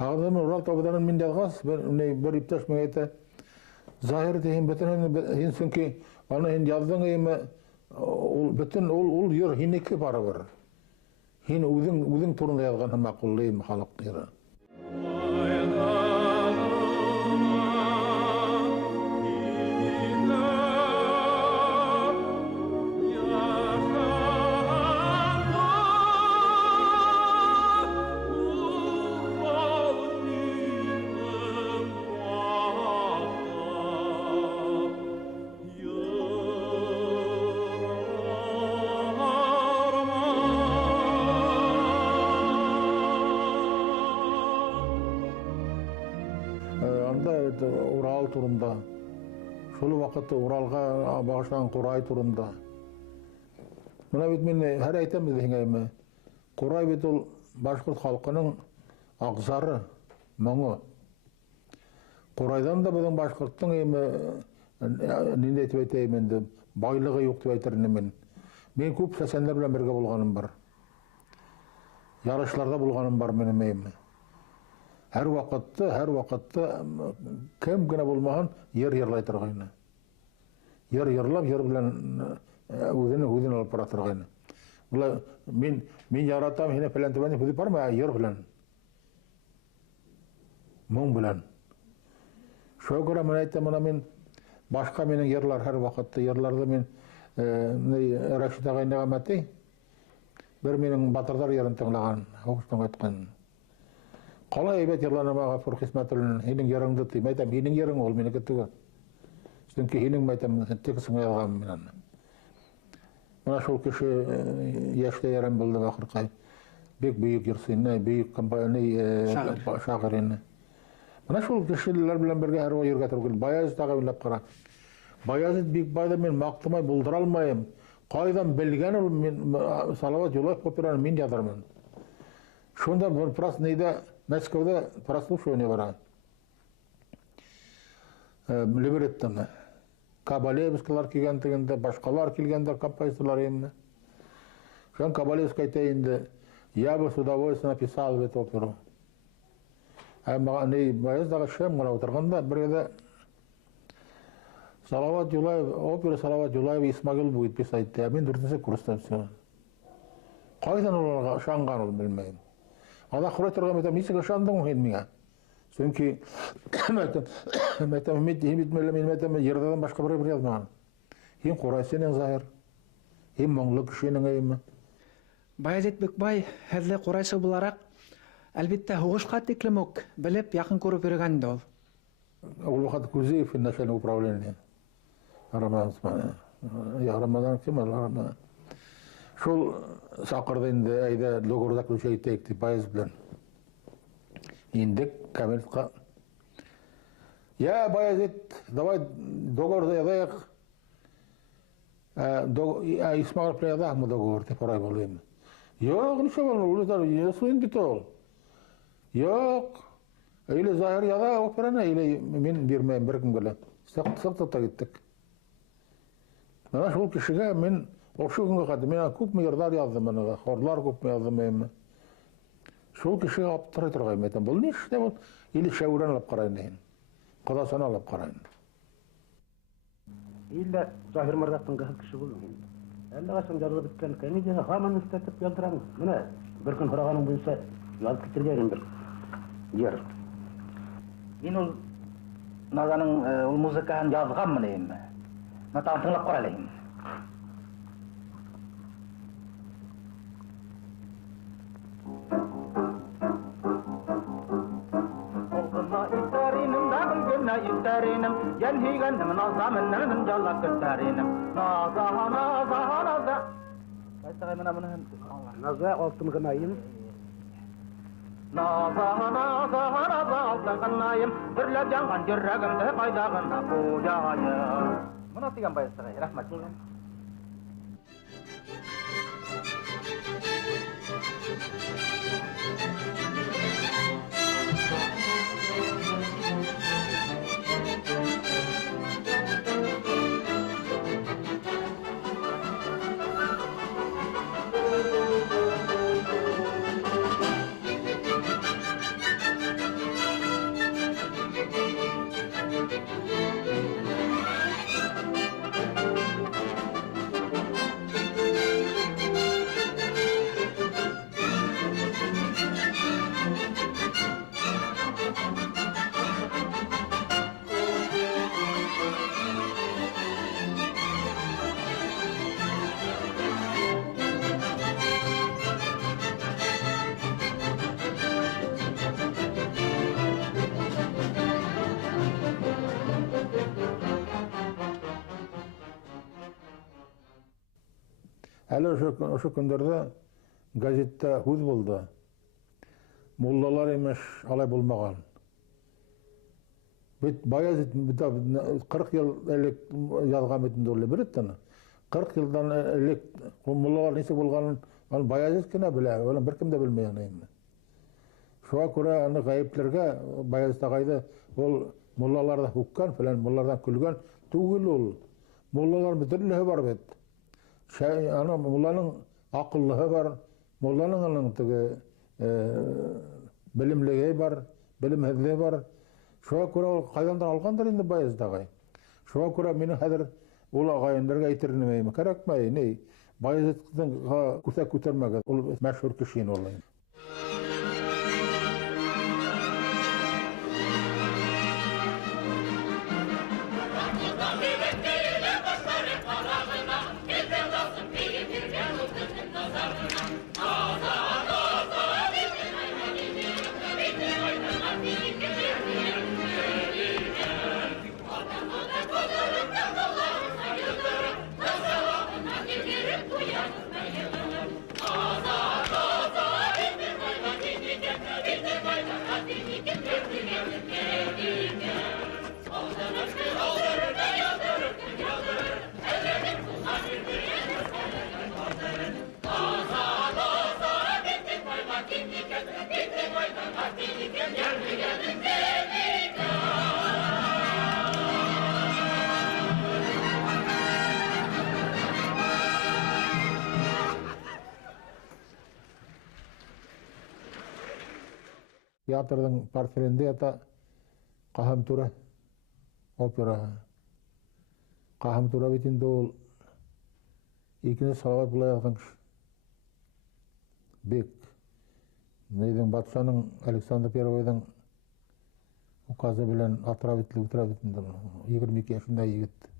Һағынырмын Урал тау буйҙарын мин яҙғас, бер иптәш миңә әйтә, Заһир һин бөтөнһен, һин сөнки аны һин яҙҙың эйме, бөтөн ул йыр һинеке барыбер. Һин үҙең турында яҙған һымаҡ ул халыҡ йыры. Урал турында, шул ваҡытта Уралға бағышлаған Ҡурай турында. Мына бит мин һәр әйтәм һиңә, Ҡурай бит ул башҡорт халҡының аҡзары, моңо. Ҡурайҙан да беҙҙең башҡорттың ниндәй тип әйтәйем инде, байлығы юҡ тип әйтер инем мин. Мин күп сәсәндәр белән бергә булғаным бар. Ярышларҙа булғаным бар минең әйме. Һәр ваҡытта кем генә булмаһын, йыр йырлай торғайны. Йыр йырлап, йыр белән үҙен алып бара торғайны. Мин яратам һине фәлән түбән һүҙе бармы, йыр белән. Моң белән. Шуға күрә мен әйтәм, мин башҡа минең йырлар һәр ваҡытта, йырларҙы мин Рәшит ағайға мәтәй, бер минең батырҙар йырын тыңлаған, һуғыштан ҡайтҡан. Ҡалай әйбәт йырланым Ғафур Хисмәтуллин, һинең йырыңды тип әйтәм, һинең йырың ул, минеке түгел. Сөнки һинең әйтәм, текстыңа яҙғанмын мин аны. Мына шул кеше йәштә ярым булды ваҡырҡай. Бик бөйөк йырсы, бөйөк шағир ине. Мына шул кешеләр белән бергә һәр ваҡыт йөргә туры килде. Баязитҡа уйлап ҡара. Баязит Бикбайҙы мин маҡтамай булдыра алмайым. Ҡайҙан белгән ул, Салауат Юлаев операны мин яҙырмын. Шунда Мәскәүҙә прослушивание бара. Либреттоны. Кабалевскалар килгән тегендә, башҡалар килгәндә, композиторлар инде. Шуң Кабалевский әйтә инде, я бы с удовольствием написал эту оперу. Баяздағы шәм ғына отырғанда, біргәдә Салауат Юлаев, опера Салауат Юлаев Исмагил будет писать, а мен 4-нче курста все. Ҡайҙан ул шанған ул белмәйем. Ада ҡорай торған мәйтәм, нисек ышандың һин миңә? Сөнки мәйтәм, мин йырҙан башҡа бер яҙмаған. Һин ҡурай синең Заһир. Һин моңло кешенең әйме. Баязит Бикбай, һеҙҙе ҡурайсы булараҡ, әлбиттә, һуғышҡа тиклем үк белеп, яҡын күреп йөрөгән инде ул. Улвахат Кузеев и начальник управления. Рамадан кем Рамадан. Шул сақырды енді айда договорда ключайтайық деп пайыз білен. Индік Камиловқа. Я Баязит, давай договор заядайық. Исмағыл плеядақ мы договор деп орай болайым. Yok, nişe var uluslar yaslayın bit ol. Yok. Öyle zahir ya da operana öyle men birmeyim bir kim gele. Saqta gittik. Mana şol kişiге men oşu günge kadar men köp miyarlar yazdım bana. Horlar köp mi yazdım men. Şol kişiге alып тора турган айтам. Бул ниште бул? Или шәүрән алып карайын. Кадасан алып карайын. Illa Zahir Mardaq'tan gahil kişi buldum. Әлі қашан жазылып біткен комедияға хаман істетіп ялдырамыз. Міне, бір күн сұрағаның бұйынса, жазып кетіргенім бір ер. Мен ол Назаның ол музыкасын жазған мынайым. Натан тыңлап қаралайым. İsterim, gelhigenim nazamın jalak isterim. Naza. Kaysa kayna bunu hem. Naza altın gınayım. Naza altın gınayım. Birle cangan yüreğimde kaydağına koyayım. Bunu atıyam bayısı kay, rahmet. Әлі ошо күндерде газетте хуз болды. Моллалар емеш алай болмаған. Баязит 40 ел элек жазған бетінде олай береттіні. 40 елдан элек моллалар несі болғанын Баязит кіне біле, олан бір кімде білмейін еймі. Шуа көре ғайыплерге Баязит ағайды ол моллаларда хуккан, філән моллардан күлген түгіл ол. Моллалар бітірлігі бар бет. Молланың ақыллығы бар, молланың білімлігі бар, білімхізлігі бар. Шуа көре ол қайдандар алғандар енді Баяздағай. Шуа көре мені хәдір ол ағайындарға айтерінемеймі. Кәрәкмәй, не? Баяздың күсә көтермәгі, ол мәшһүр кішейін олайын. Театрдың портфелінде ата Қахам Тура опера. Қахам Тура бетінде ол екіне салават бұлай алған кіш. Бек. Нейдің Батшаның Александр Первойдың указы білен атырабетлі бетінде 22 yaşında егіт.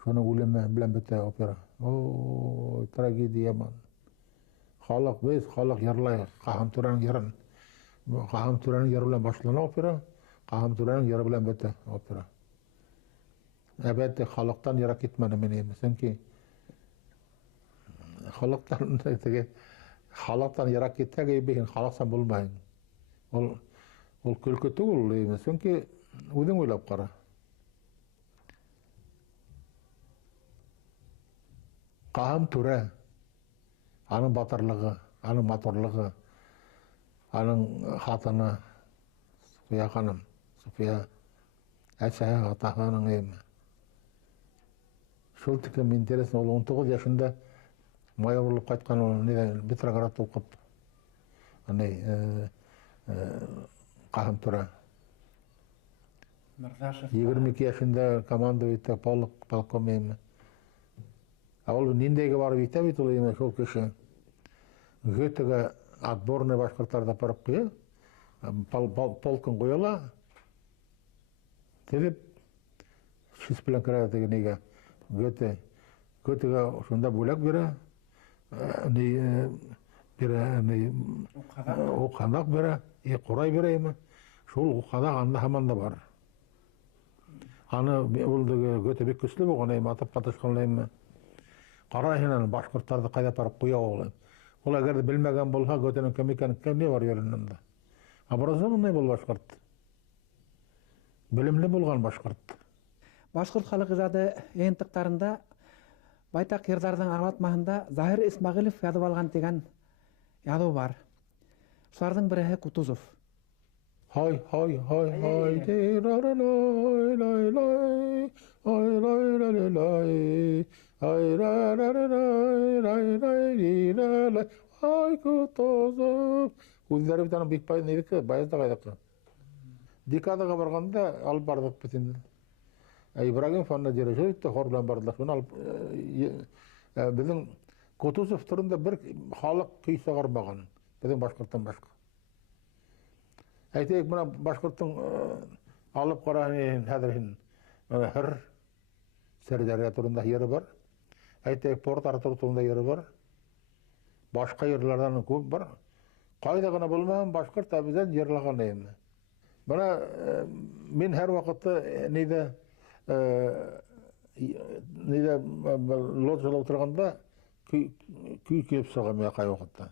Шоның өлемі білен бітті опера. Ой, трагедия ман. Халық біз, халық ярлай Қахам Тураның ярын. Қахам Тураның ярылан башлана опера. Qaham Turanın yeri bilen bete opera. Elbette halktan yarak gitmeni meneyim. Çünkü halktan halktan yarak gitse gibi halksan bulmayın. Ol külkü tugul deymiz. Çünkü özün oylap qara. Qaham Ture, anın batırlığı, anın motorluğu, anın hatını, Sufiya Hanım, Sufiya Әсәһе атаһының эме. Шул тиклем интересно, ул 19 yaşında майор булып кайткан, ул Петроградта укып. Qaham Ture. 22 yaşında командует полком эме. Ал ниндеге барып ите бит ул эме шул кеше. Гөтеге отборный башкортларда барып куя. Полкын куяла. Тилип шис белән керә дигәнегә. Гөтеге шунда бүләк бирә. Укханак бирә, курай бирә эме. Шул укханак анда һаман да бар. Аны ул гөте бик көчле булган эме, атып катышкан эме. Кара һинән башкортларда кайда барып куя ул. Ул әгәр белмәгән булса, гөтенең кем икәнен кемне бар йөреннәндә. Образованный бул башкорт. Bilimli bulgan башкорт. Башкорт халык ижады йыйынтыктарында байтак йырдардын аңлатмасында Захир Исмагилов язып алган деген язуу бар. Шулардын бири Кутузов. Hay hay hay hay de ra ra lay lay lay ay lay lay lay ay ra ra ra lay lay lay lay ay Kutuzov. Үзләре бит аны бик нидеке, баязда кайдакы. Декадаға барғанда алып бардық бітін. Ибрагим фанна дирижерді хор белән бардылар. Біздің Кутузов турында бір халық күй сығармаған. Біздің башқұрттан башқа. Әйтейік, мына башқұрттың алып қарағын хәдірін. Хір Сәрдәрия турында ері бар. Әйтейік, Порт Артур турында ері бар. Башқа ерлерден көп бар. Қайда ғана болмаған башқұрт әбізден ерлаған еймі. Bana min her vakitte neyde lodjada oturganda küy kelip sağamaya kay vakitte.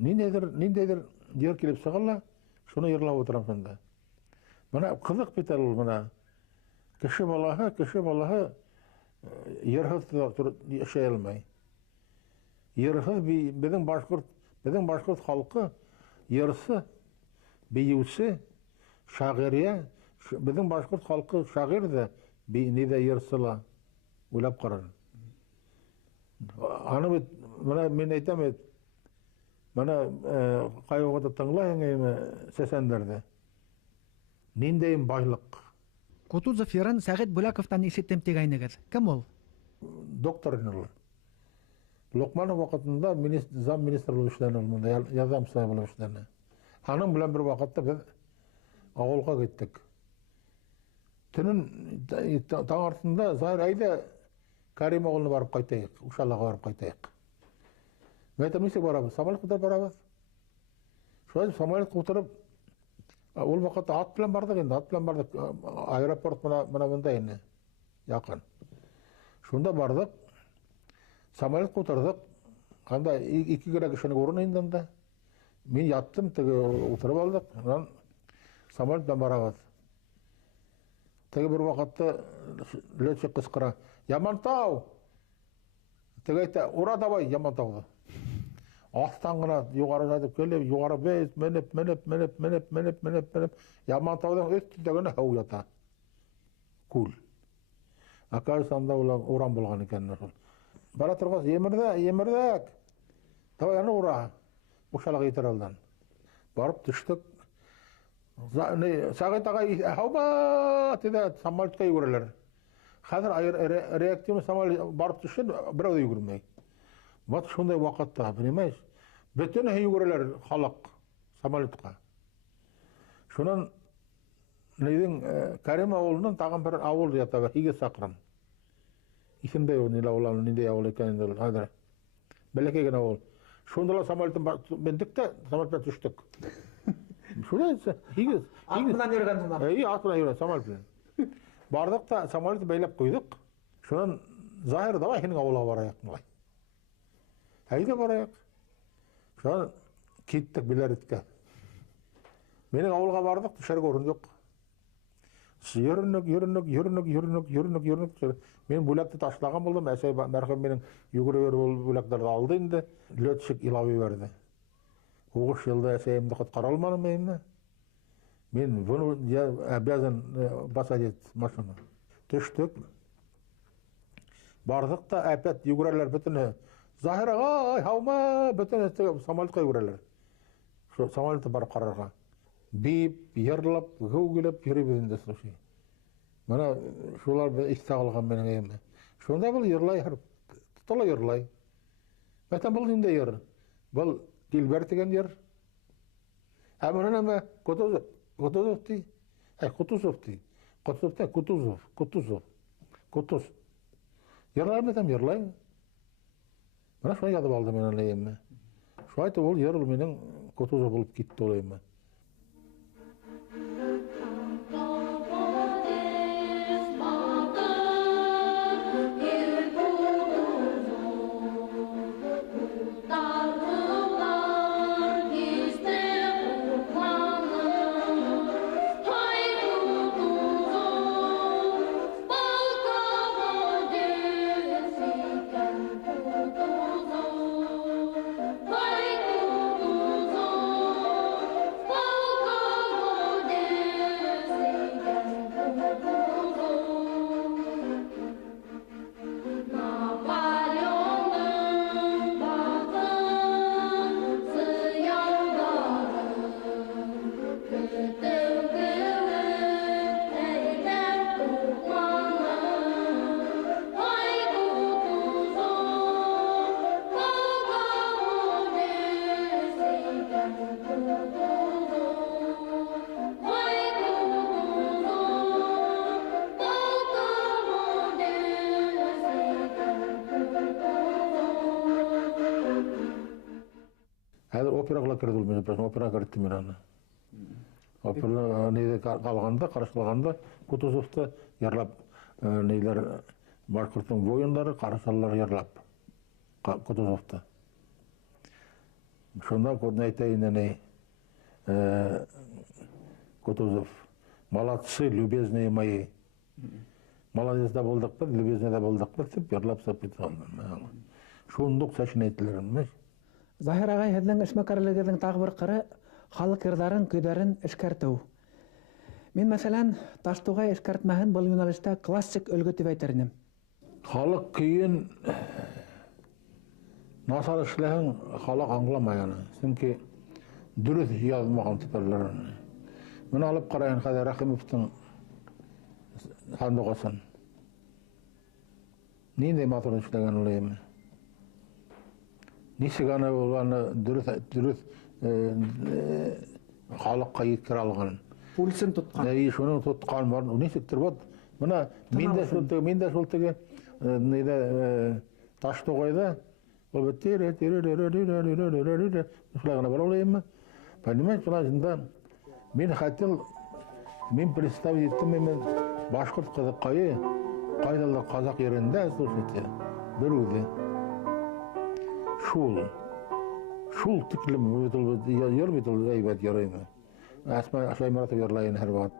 Nindedir yer kelip sağalla şunu yerlap oturam sende. Bana kızık biter ol bana. Kişi balahı yerhız yaşay almay. Yerhız bizim başkurt halkı yarısı Beyusi, şagiriye, bizim başkurt halkı şagir de neyde yarısıla uylap karar. Anı men aytam bana kayıqda tыңlayın sesenlerde. Nindeyim baylık. Кутузов йырын Сәгыт Бүләковтан ишеттем дигәйнегез. Кем ул? Доктор инул. Локманов вакытында зам министр булып эшләгән, язам саябы булып эшләгән. Hanım bilen bir vakitte biz ağolga gittik. Tünün taң артында Zahir ayda Karim oğlunu barıp kaytayık, Uşallağa barıp kaytayık. Meytem neyse barabız, Samalyat kutarıp barabız. Şöyle Samalyat kutarıp, ol vakitte at bilen bardık endi, aeroport bana bundayın, yakın. Şunda bardık, Samalyat kutardık, anda iki kere kişinin orunu indinde. Men yattım, oturup aldık. Samolyotdan barabız. Bir vakitte lötçük kıskıra. Yamantau! Ayta, ura davay Yamantau'da. Astan gına yukarı atıp gelip, yukarı bez, menep. Yamantau'dan üstündegine hav yata. Kul. Akarısanda uran bulgan eken. Bara turgaz, yemirdek. Davay yana ura. Uşalığı yitiraldan. Barıp düştük. Sağıt ağay, hava dedi, Samalyat'a yugururlar. Hazır reaksiyonu Samalyat barıp düştü, bir avda yugurmayı. Vat şunday vakitte, bilmeyiz. Bütün yugururlar halk Samalyat'a. Şunun neyden Karim avulundan tağın bir avul yata var, Hige Sakram. İsimde yok, nile olanın, ninde avul eken, hazır. Belki egen avul. Şundalar Samalyat'ın bindik de Samalyat'a düştük. Şurada higiz. Атынан өргән сунар. Атына йөрә самолет белән. Бардык та самолетты бәйләп куйдык. Шуннан Заһир давай һинең авылга барайык булай. Әйдә барайык. Шуннан киттек Белоретка. Менің авылга бардык, төшәргә урын юк. Йөрнек. Мен бүләкте ташлаган булдым. Әсәй мәрхәм менің йөгерәр бүләкләрне алды инде. Летчик илави берде. 9 елда әсәемне коткара алмадым мен. Мен bunu обязан басать машина. Төштек. Бардык та әпәт йөгерәләр бөтене. Заһир ага, хаума, бөтен самолетка йөгерәләр. Шо самолетта барып карарга. Бип, йырлап, гөүгеләп йөрибез инде слушай. Менә шулар ихта алган менің әйемне. Шунда был йырлай, тотала йырлай. Мәтән был инде йыр. Был Дилбәр дигән йыр. Ә менә нәмә Кутузов ди. Кутуз. Йырлар мәтән йырлай. Менә шулай язып алды менә әйемне. Шулай да ул йыр менің Кутузов булып китте ул әйемне. Хәзер операга кирде ул менә, операга кирде мен аны. Опера неде калганда, карашлаганда Кутузовта ярлап нелер Башкорттың военнары, карашалар ярлап Кутузовта. Шунда kodны әйтәйин әне Кутузов. Молодцы, любезные мои. Молодец да булдык, любезный да булдык дип ярлап сапиталды. Шундук сәшен әйтләр. Заһир агай, һезнең эшмәкәрлегегезнең тагы бер кыры халык йырдарын, көйләрен эшкәртү. Мин мәсәлән, Таштугай эшкәртмәһен был юнәлештә классик өлгө дип әйтермен. Халык көйен насар эшләһәң, халык аңламай аны. Чөнки дөрес язмаган типерләр. Менә алып карайын хәзер Рахимовтың сандугасын. Нинди матур эшләгән ул. Нисек аны дөрес халыкка yetkira алган. Пульсын тоткан. Шуның тоткан бар. Нисектер бот. Менә мин дә шул теге неде Таштугайда ул бетер шуларга бар улайыммы? Понимаете, шуларда мен хотел представить мен башкорт кызыккайы кайдалар казак ерендә слушайте. Бер үзе. Шул тиклем йөрмит ул әйбәт ярыймы. Асма Шаймаратов ярлайын һәр вакыт.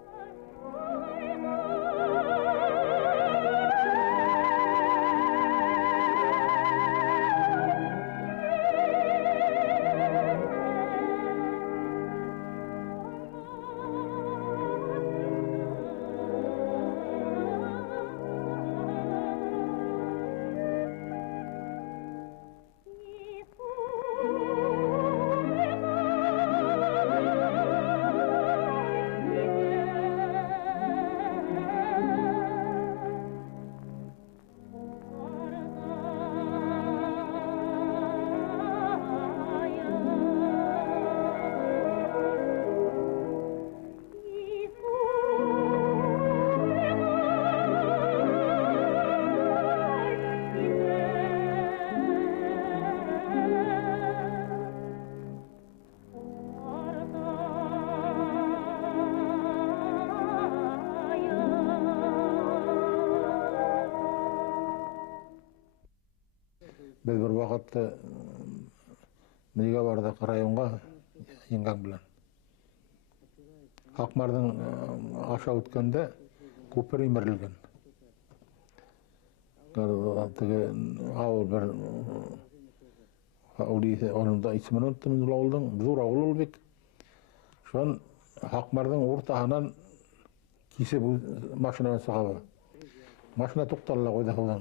Biz bir vaqtda Niga bardak rayonga Yengam bilen. Hakmardan aşağı ötkende köpür imirilgen. Tege ağıl bir onun da ismini unuttum oldum. Zor ağıl olbek. Şon Hakmardan ortağından kise bu maşinanı sağaba. Maşina toktalla koyda koydan.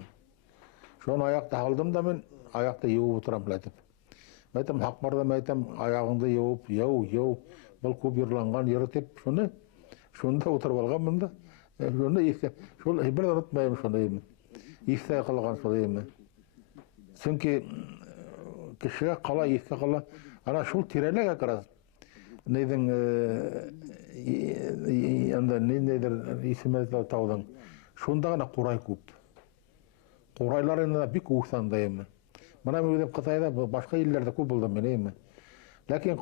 Şon ayakta aldım da men ayakta yewup oturam biletip. Aytam Hakmardan aytam ayağında yewup, yew. Bul köp yırlangan yeri tep şunda oturup alganmın da. Şunda işte şol bir de unutmayayım şunda yemi. İfte kılgan şol yemi. Çünkü kişiye kala ifte kala ana şol tireler akaraz. Neyden anda nedir isimler tağdan. Şunda gana Quray köp. Quraylarında bir kuğsandayım. Bana mı gidip Qatay'da başka illerde köp buldum ben yemi. Lakin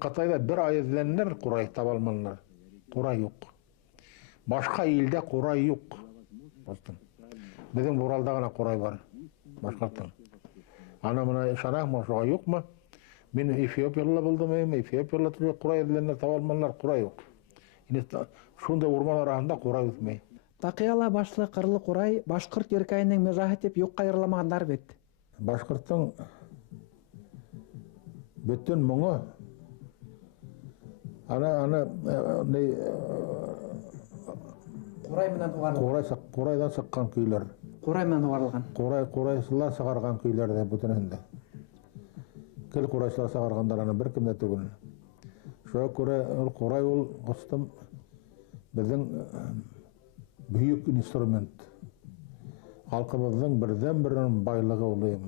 Qatay'da bir ay izlenler Quray tabalmanlar. Quray yok. Başka ilde Quray yok. Bizim Bural'da gana Quray var. Başkattan. Ana buna şanak mı yok mu? Ben Efiyopyalı buldum hem Efiyopyalı Quray izlenler tabalmanlar Quray yok. Yine şunda orman arasında Quray ötmeyi. Taqiyala başlı Qırlı Quray Başkırt yerkayının mezahı tep yok qayırlamaganlar bet. Başkırtın bütün muğu ana ne Quray bilen ugarılgan. Quraydan sıkkan köyler. Quray bilen ugarılgan. Quraysılar sağargan köylerde bütününde. Kel Quraysılar sağarganlarını bir kimde tügün. Şoya Quray ol qostım bizden büyük instrument. Halkımızın birden baylığı olayım.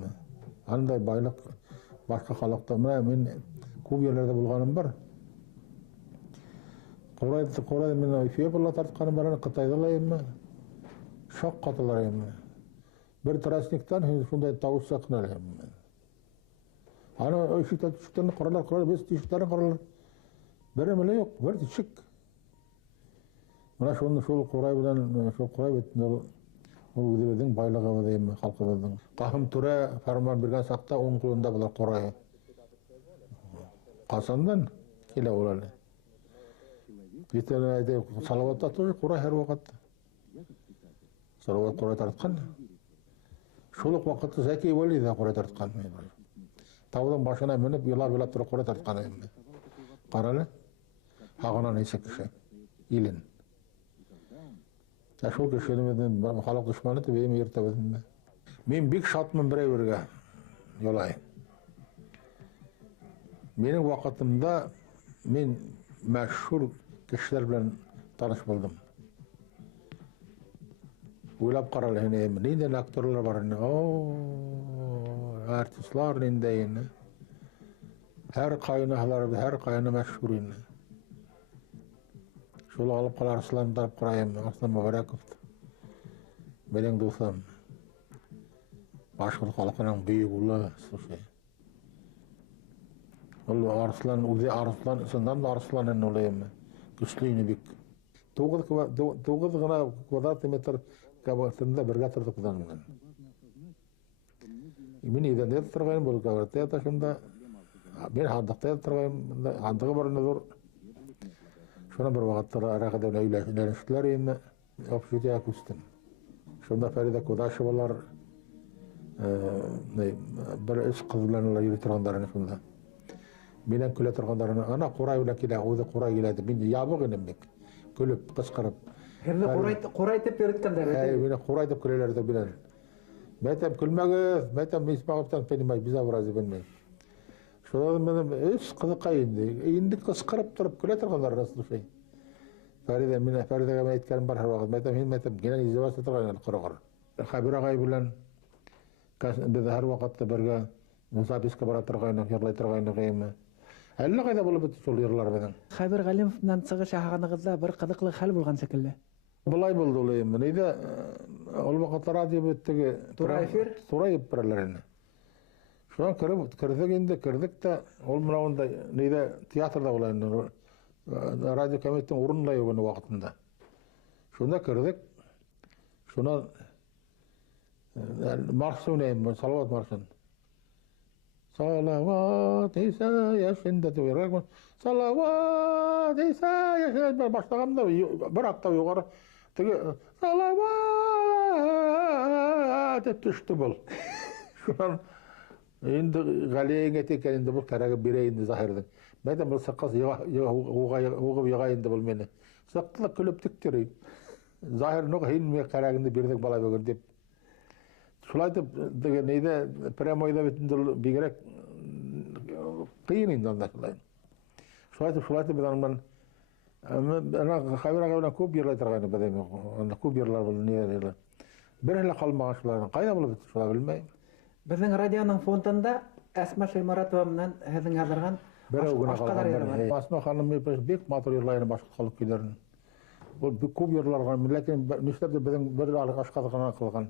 Anday baylık başka halkta men köp yerlerde bulganım var. Quray men Efiyopya'da tartkanım var, Qatay'da olayım. Şok katılarım. Bir trasniktan şunday tavus sakınarım. Ana o şikten quralar biz tişiklerin quralar. Beremele yok, bir tişik. Mana şol Quray bilen şol Quray betinde ol üzebedin baylığı diyeyim halkımızın. Qahım türe farman bergen sakta oң kulunda bular Quray. Qasandan kele olalı. Bir tane ayda salavat atıyor Quray her vakit. Salavat Quray tartkan. Şoluk vakitte Zeki Veli de Quray tartkan. Tavdan başına minip yılap turib Quray tartkan. Qaralı. Hağına neyse kişi. İlin. Şol kişilerimizden halk düşmanı da benim yertebedinde. Men bek şatmın bireverge yolay. Mening vakitimde men meşhur kişiler bilen tanış buldum. Uylap qaralı neyden aktörler var. Artistlar neyden. Her kayını meşhur. Şol alıp qalar Arslan tarıp qarayım. Arslan Mubarakov. Benim dostum. Başkurt halkının büyük ulu. Ol Arslan, uzi Arslan, sından da Arslan'ın olayım. Güçlüyünü bik. Toğuz gına kvadratmetre kabatında bir gatırdık zanımdan. Ben idende turgayım bol kabartaya taşımda. Ben handıqta turgayım, handığı barına zor. Şuna bir vaqtlar araqada öylüşler indi. Opşuya kustum. Şunda Feride Kodaşevalar bir iş qızlarla yürü turganlarını şunda. Menen küle turganlarını ana Quray bilen kile, o'zi Quray geledi. Men yabık edim bek. Külüp, qısqırıp. Herde Quray tep öğretkenler. Meni Quray dep külelerdi bilen. Metem külmegiz, metem ismaqıptan penimay bize birazı bilmey. Şolardan benim iş kızıqa indi. Indi qısqırıp turib küle turganlar raslı şey. Feride'ge men aytkanim bar her vaqt. Metem gene izdivas turgan qırıqır. Xabir ağay bilen biz her vaqtda birge musabiska bara turgan, yırlay turgan qeymi. Әллә кайда булып бит шул йырлар менен. Хабир Галимов менен чыгыш яһаганыгызда бер кызыклы хәл булган шикелле. Булай булды улайым. Нидә ул вакытта радио биттеге Тура эфир? Тура эфирләрен. Шуңа кирдек тә ул менә нидә театрда булган. Радио комитетның урынлай югын вакытында. Шунда кирдек. Шуна Marx oynayım, salavat marşın. Salavat İsa yaşında diyor. Salavat İsa yaşında başlağımda bir hafta yukarı. Salavat hep düştü bol. Şu an endi galeyin eteken endi bu karaga bireyindi zahirden. Ben de bu sakkas uğup yağayındı bol meni. Saktılık külüptük diri. Zahir nok hin me karagında birdik bala bögür dep. Şulay dep neyde premoyda bitindil bigerek kıyın indi onda şulay. Şulay dep ben ana xabira көп yerler targany badayım. Onda көп yerler bol neyler. Bir hele kalmagan şulardan kayda bolup şulay bilmeyim. Bizning radioning fondында Asma Şaymaratova менен һеҙҙең яҙырған Ашҡаҙар йыры бар. Asma Hanım bek matur yerlerine başka kalıp giderin. Bu көп yerlerden milletin nişlerde bir aşkadığına kılgan.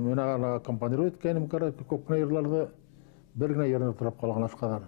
Mena kampanyalar etkenim kara köpküne yerlerde birine yerine oturup kalgan aşkadar.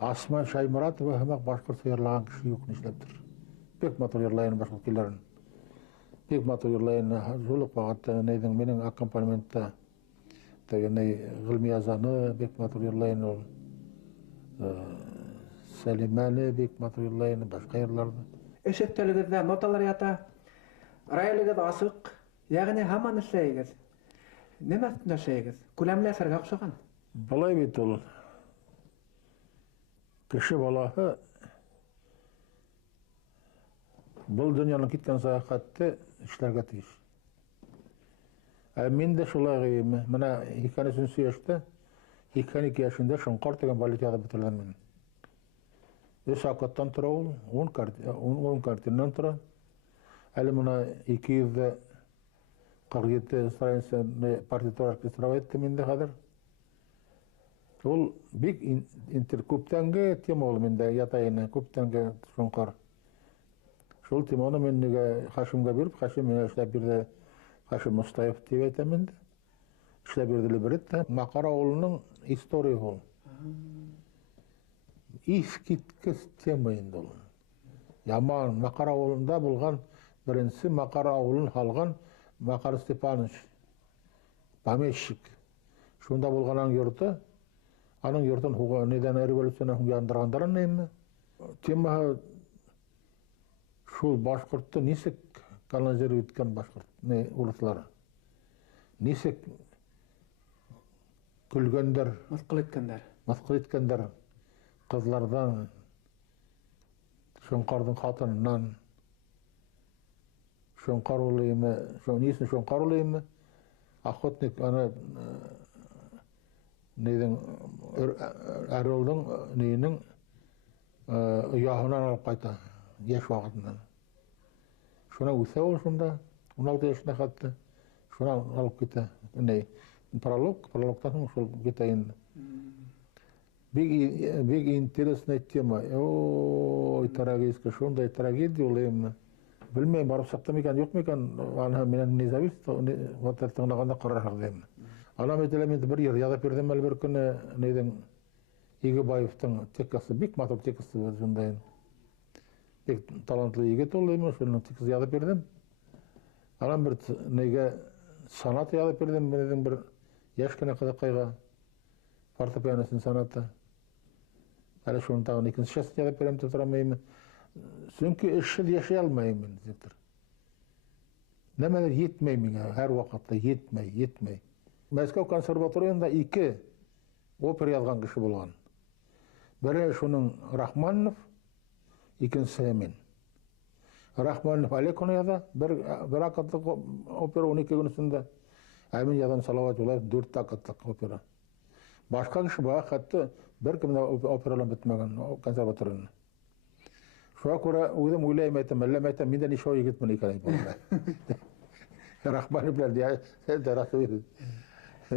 Asma Şaymaratova hemek başkurt yerlagan kişi yok nişleptir. Pek matur yerlayan başkurt killerin. Pek matur yerlayan zuluk vaxatta neyden menin akompanimentta ney gılmi yazanı pek matur yerlayan ol. Salimani pek matur yerlayan başka yerlerde. Eşitteligizde notalar yata, rayligiz asık, yani haman işleyigiz. Nima üstünde işleyigiz? Kulamli eserge okşagan. Balay bit ol. Kişi balahı bu dünyanın gitken sayahatı işlerge tiyiş. Men de şolay gıyım. Mana hikanesini süyeşte 2 yaşında şonkar degen baletiyada bitirdim men. Sakattan tura ol, 10 kartinden tura. Әлі мұна 247 страницаны партитур оркестрова етті менде қазір. Ол бек көптәнгі тема ол менде ятайыны, көптәнгі шоңқар. Шол теманы мен неге Хашимға беріп, Хашим мен ішләп берді, Хашим Мұстаев деп айтам менде. Ішләп берділі бір етті. Мақар ауылының история ол. Ескиткіс тема енді ол. Яман Мақар ауылында болған birinci Makar Ağul'un halgan Makar Stepanovich, Pameşik. Şunda bulganan yurtu, anın yurtun neden revolüsyona yandırganların neymi? Tema şul Başkurt'ta nisik kanalizeri bitken Başkurt, ne ulutları. Nisik külgender, maskıl etkender kızlardan, şonkardın hatınından, şonkar olayımı, nisin şonkar olayımı? Охотник ana neyden Erol'dan neyinin uyağından alıp kayta yaş vaktinden. Şuna üse ol şunda, 16 yaşına kattı. Şuna alıp gitti. Ne? Prologdan şol gitayın. Big интересная тема. Ой, трагедия, şunday tragediya olayım. Bilmeyim, barıp sakta mıkan, yok mıkan, ana menen nizavist, vatartığına karar haqdayım. Ana metelementi bir yer yazıp berdim el bir gün neyden Egebayev'tin tekası, bik matop tekası var şundayın. Bek talantlı yigit olayım, şunun tekası yazıp berdim. Ana bir neyge sanat yazıp berdim, benim bir yaşkına kadakayga fortepianosun sanatı. Hele şunun tağın ikinci şahsını yazıp berdim tuturamayım. Çünkü işsiz yaşayalmayım ben diyecektir. Nemeler yetmeyim ya, her vakitte yetmey. Moskva konservatoriyasında 2 opera yazgan kişi bulgan. Biri şunun Rahmanov, ikincisi men. Rahmanov Alek onu yazdı, bir akatlık opera 12 gün üstünde. Emin yazan Salavat Ulayev 4 akatlık opera. Başka kişi bana kattı, bir kimde operalar bitmegen konservatoriyasında. Şuna göre uyudum uylaymaydım, ellemaydım, minden iş oyu gitmeni yıkanayım. Rahmanov bilen diye, sen de rastlıydı.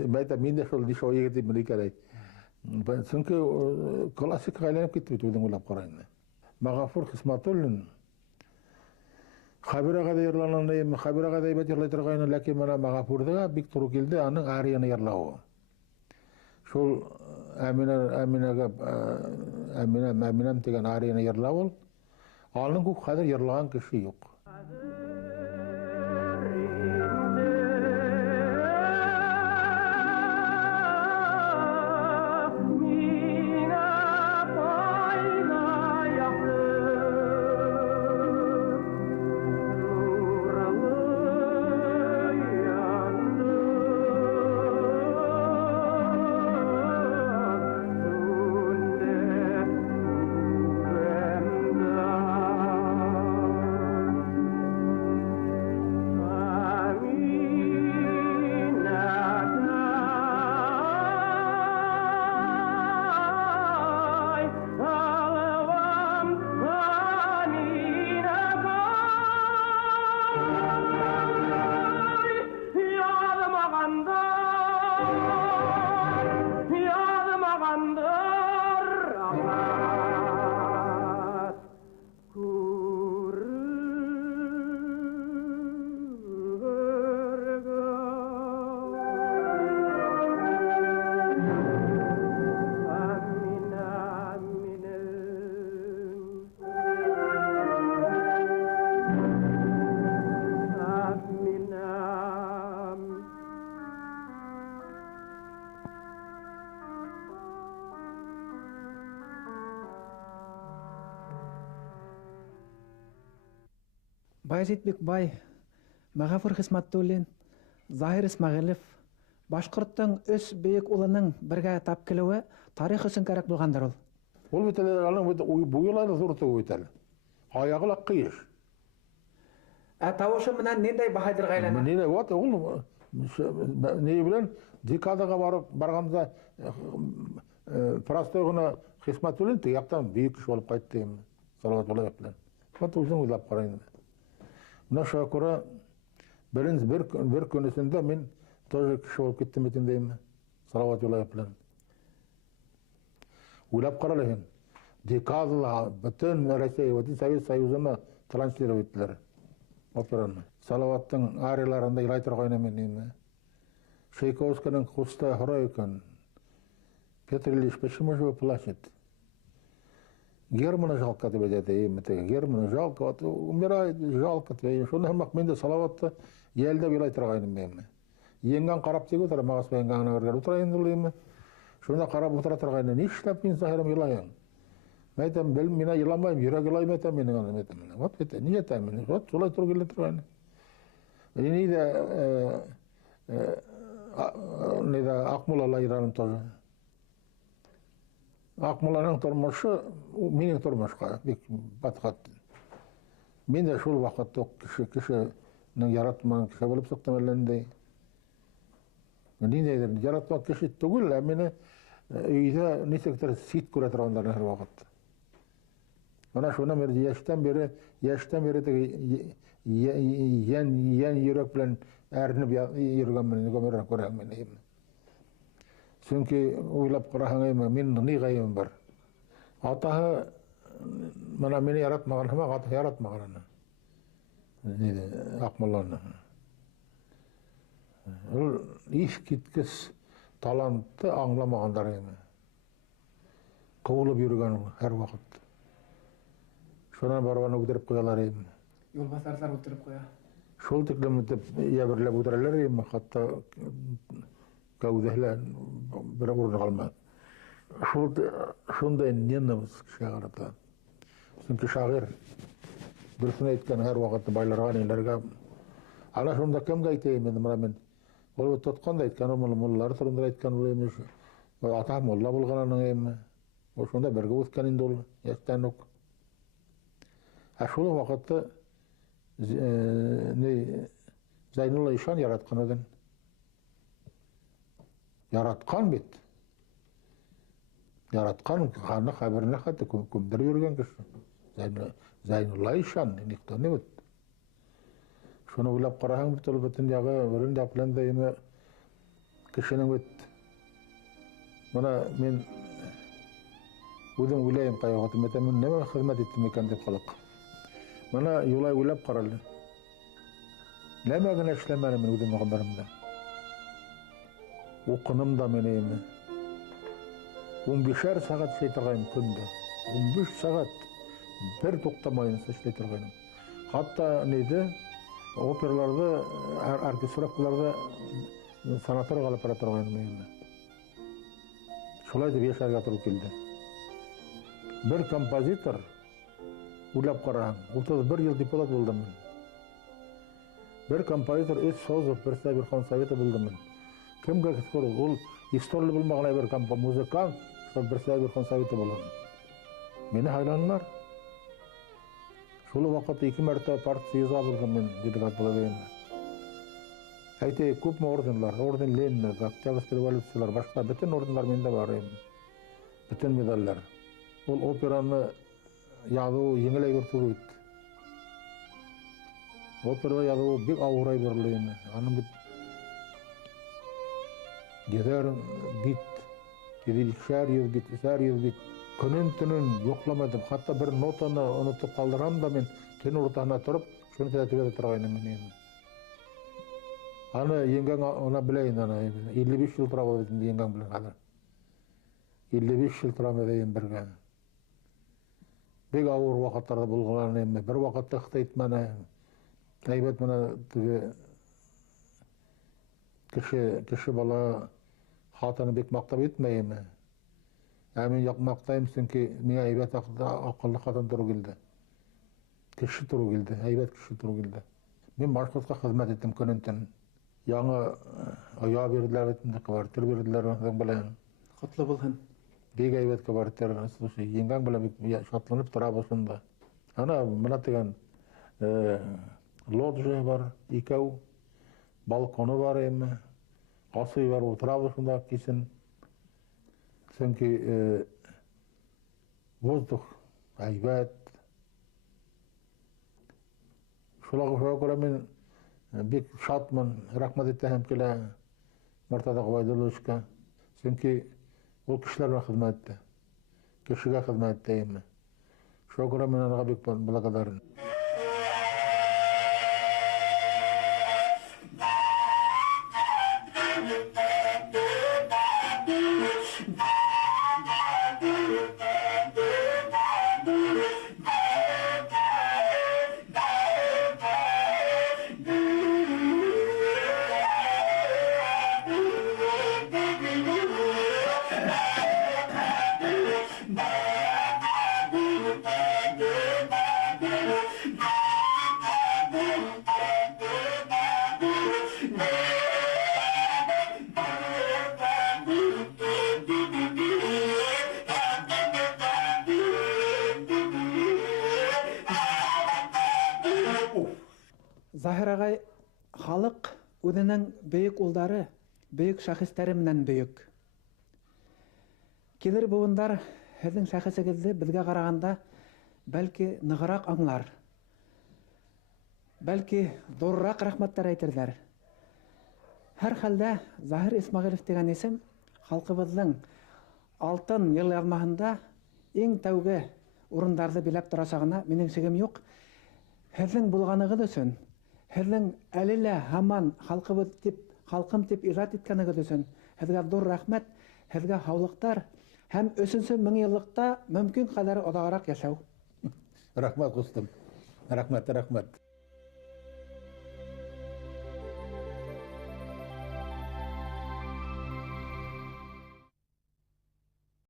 Mayda minden şol iş oyu gitmeni yıkanayım. Çünkü klasik aylanıp gitti uyudum uylap karayın. Mağafur Kısmatullin, Habiraga da yerlananayım, Habiraga da ibet yerlaytırgayın, lakin bana Mağafur'da bir turu geldi, anın ağrıyanı yerlağı. Şol Aminem tegen ağrıyanı yerlağı. Alın bu kadar yerlağın kişi yok. Bayezid Бекбай, Мағафур Хисматтуллин, Захир Исмағилов, Башқұрттың үш бейік ұлының бірге тап келуі тарих үшін керек болғандар ол. Ол бітелер алың бұйылары зұрты өйтәлі. Аяғы лаққы еш. Тауышы мұнан нендей бағайдыр ғайланы? Нені, вот, ол не білен декадаға барғанда простойғына Хисматтуллин тияқтан бейік іш болып қайтты деймін. Салават Ulayev білен. Вот өзің ойлап қарайын. Мына шақыра bir күнісінде мен тоже кіші болып кеттім екен деймін. Салават Ulayev білен. Ойлап қаралайын. Декадалы бүтін Россия, bütün Совет Союзына транслировать еттілер. Операны. Салаваттың ариларында илай тұрғайын мен деймін. Чайковскийдің құстай хора екен. Петр Ильич, почему же вы плачете? Германа жалко тебе деді, Германа жалко, умирает, жалко тебе. Шоны хамақ менде Салаватты елді илай тұрғайын мен. Енген қарап тегі тұра, мағаспа енгеніне өргер отырайын дұлайын. Шоны қарап отыра тұрғайын, не ішлеп мен Захирым илайын? Мен айтам, білім, мен иламайым, жүрек илайым айтам менің анам айтам. Вот бете, не айтам мен, вот солай тұру келе тұрғайын. Нейді Ақмолала ираным тоже. Ақмоланың тұрмышы, менің тұрмышқа, бек батқат. Мен де шул вақытта кішінің яратмаған кіші болып сұқтым әліндей. Нейдер, яратмаған кіші түгіл, әмені үйде несектер сит көре тұрғандарын әр вақытта. Mana şuna beri yaştan beri yen yürek bilen erinip yürgen meni gömerek korak meni. Çünkü uylap karahan men ni gayım var. Atağı mana meni yaratmagan ama atağı yaratmagan. Neydi? Akmallarını. Ol iş kitkis talantı anlamaganlar emi. Kovulup yürgen her vakit. Şuna barabana götürüp koyalar emi. Yol basarlar oturup koya. Şol tiklemde yaberle götürürler emi. Hatta kavdehler bir orada kalmaz. Şunda enniyennimiz kişiye karata. Çünkü şair birisine etken her vakit baylarga nelerge. Ana şunda kim gayteyim edim bana men. Ol tutkan da etken mullar turunda etken olaymış. Ata mulla bulganın emi. O şunda berge utkan indol yastanok. Şol vakitte Zaynullah İşan yaratkan edin. Yaratkan bit. Yaratkan kanı haberine hatta kumdur yürgen kişi. Zaynullah İşan nikto ne bit. Şunu uylap karahan bir tolbetin yağı verin yapılan dayımı kişinin bit. Bana men uzun ulayım kayıqatı metemin neme hizmet ettim ekan dep kalık. Bana yolay uylap karalı. Neme gına işlemeli men uzun haberimde. Okunum da meneyimi. 15'er saat işletirgayım kunde. 15 saat bir toxtamayın işletirgayım. Hatta neydi? Operalarda, orkestralarda sanatör kalıp baraturgayım meneyimi. Şolay dep yaşarga turup keldi. Bir kompozitor uylap karahan. 31 yıl deputat boldum men. Bir kompozitor es sozov bir konsaveti boldum men. Kimga kıskor ol istorlu bulmagana bir kampa muzikal bir konsaveti bolur. Meni haylanlar. Şolu vakit 2 marta partiya zabıldım men dedikat bolayım. Ayte köp ordenlar, orden Lenin, Oktябрьский revolütsiyalar, başka bütün ordenlar mende var. Bütün medaller. Ol operаны yağı yengilay görtürüp. Opera yağı bir ağuray berleyim. Anım bit Gider bit, ikişer yıl bit. Günün tünün yoklamadım. Hatta bir notаны unutup kaldıram da men tün ortağına turup şunu tertibede turgayım men. Ana yengen ona bileyin ana 55 yıl turab edin yengen bilen kadar. 55 yıl turab edeyim birge. Bek ağır vakitlarda bulgulan emme. Bir vakitte Xitayt mana aybet mana kişi bala hatını bek maktap etmeyeyim. Amin yok maktayım çünkü mine aybet akıllı hatan turu geldi. Kişi turu geldi, aybet kişi turu geldi. Ben başkasına hizmet ettim könünten. Yanı ayağı verdiler ettim, kvartir verdiler, sen bilen. Kutlu bulun. Bek aybet kvartir, yengen bile şatlanıp tura başında. Ana bana degen lodje var, ikav, balkonu var emme. Qası var, otura başında kesin. Çünkü vozduk, aybet. Şolağa göre men bek şatman, rahmat ettim kele Murtada G'obaydullovga. Çünkü o kişilerle hizmet etti. Kişiye hizmet ettim. Şoğa göre men ona bek благодарен. Zahir ağay, халық өзінің бейік ұлдары, бейік шахистері менен бейік. Келер буындар, сіздің шахисігізді бізге қарағанда бәлки ныгырак аңлар. Бәлки ҙурыраҡ рәхмәттәр әйтерҙәр. Һәр хәлдә Заһир Исмәғилев дигән исем халҡыбыҙҙың алтын йыл яҙмаһында иң тәүге урындарҙы биләп торасағына минең шигем юҡ. Һеҙҙең булғанығыҙ өсөн, һеҙҙең әле лә һаман халҡым тип ижад иткәнегеҙ өсөн һеҙгә ҙур рәхмәт, һеҙгә һаулыҡтар һәм 3-нче меңйыллыҡта мөмкин ҡәҙәр оҙағыраҡ йәшәү. Рәхмәт, ҡустым. Рәхмәт.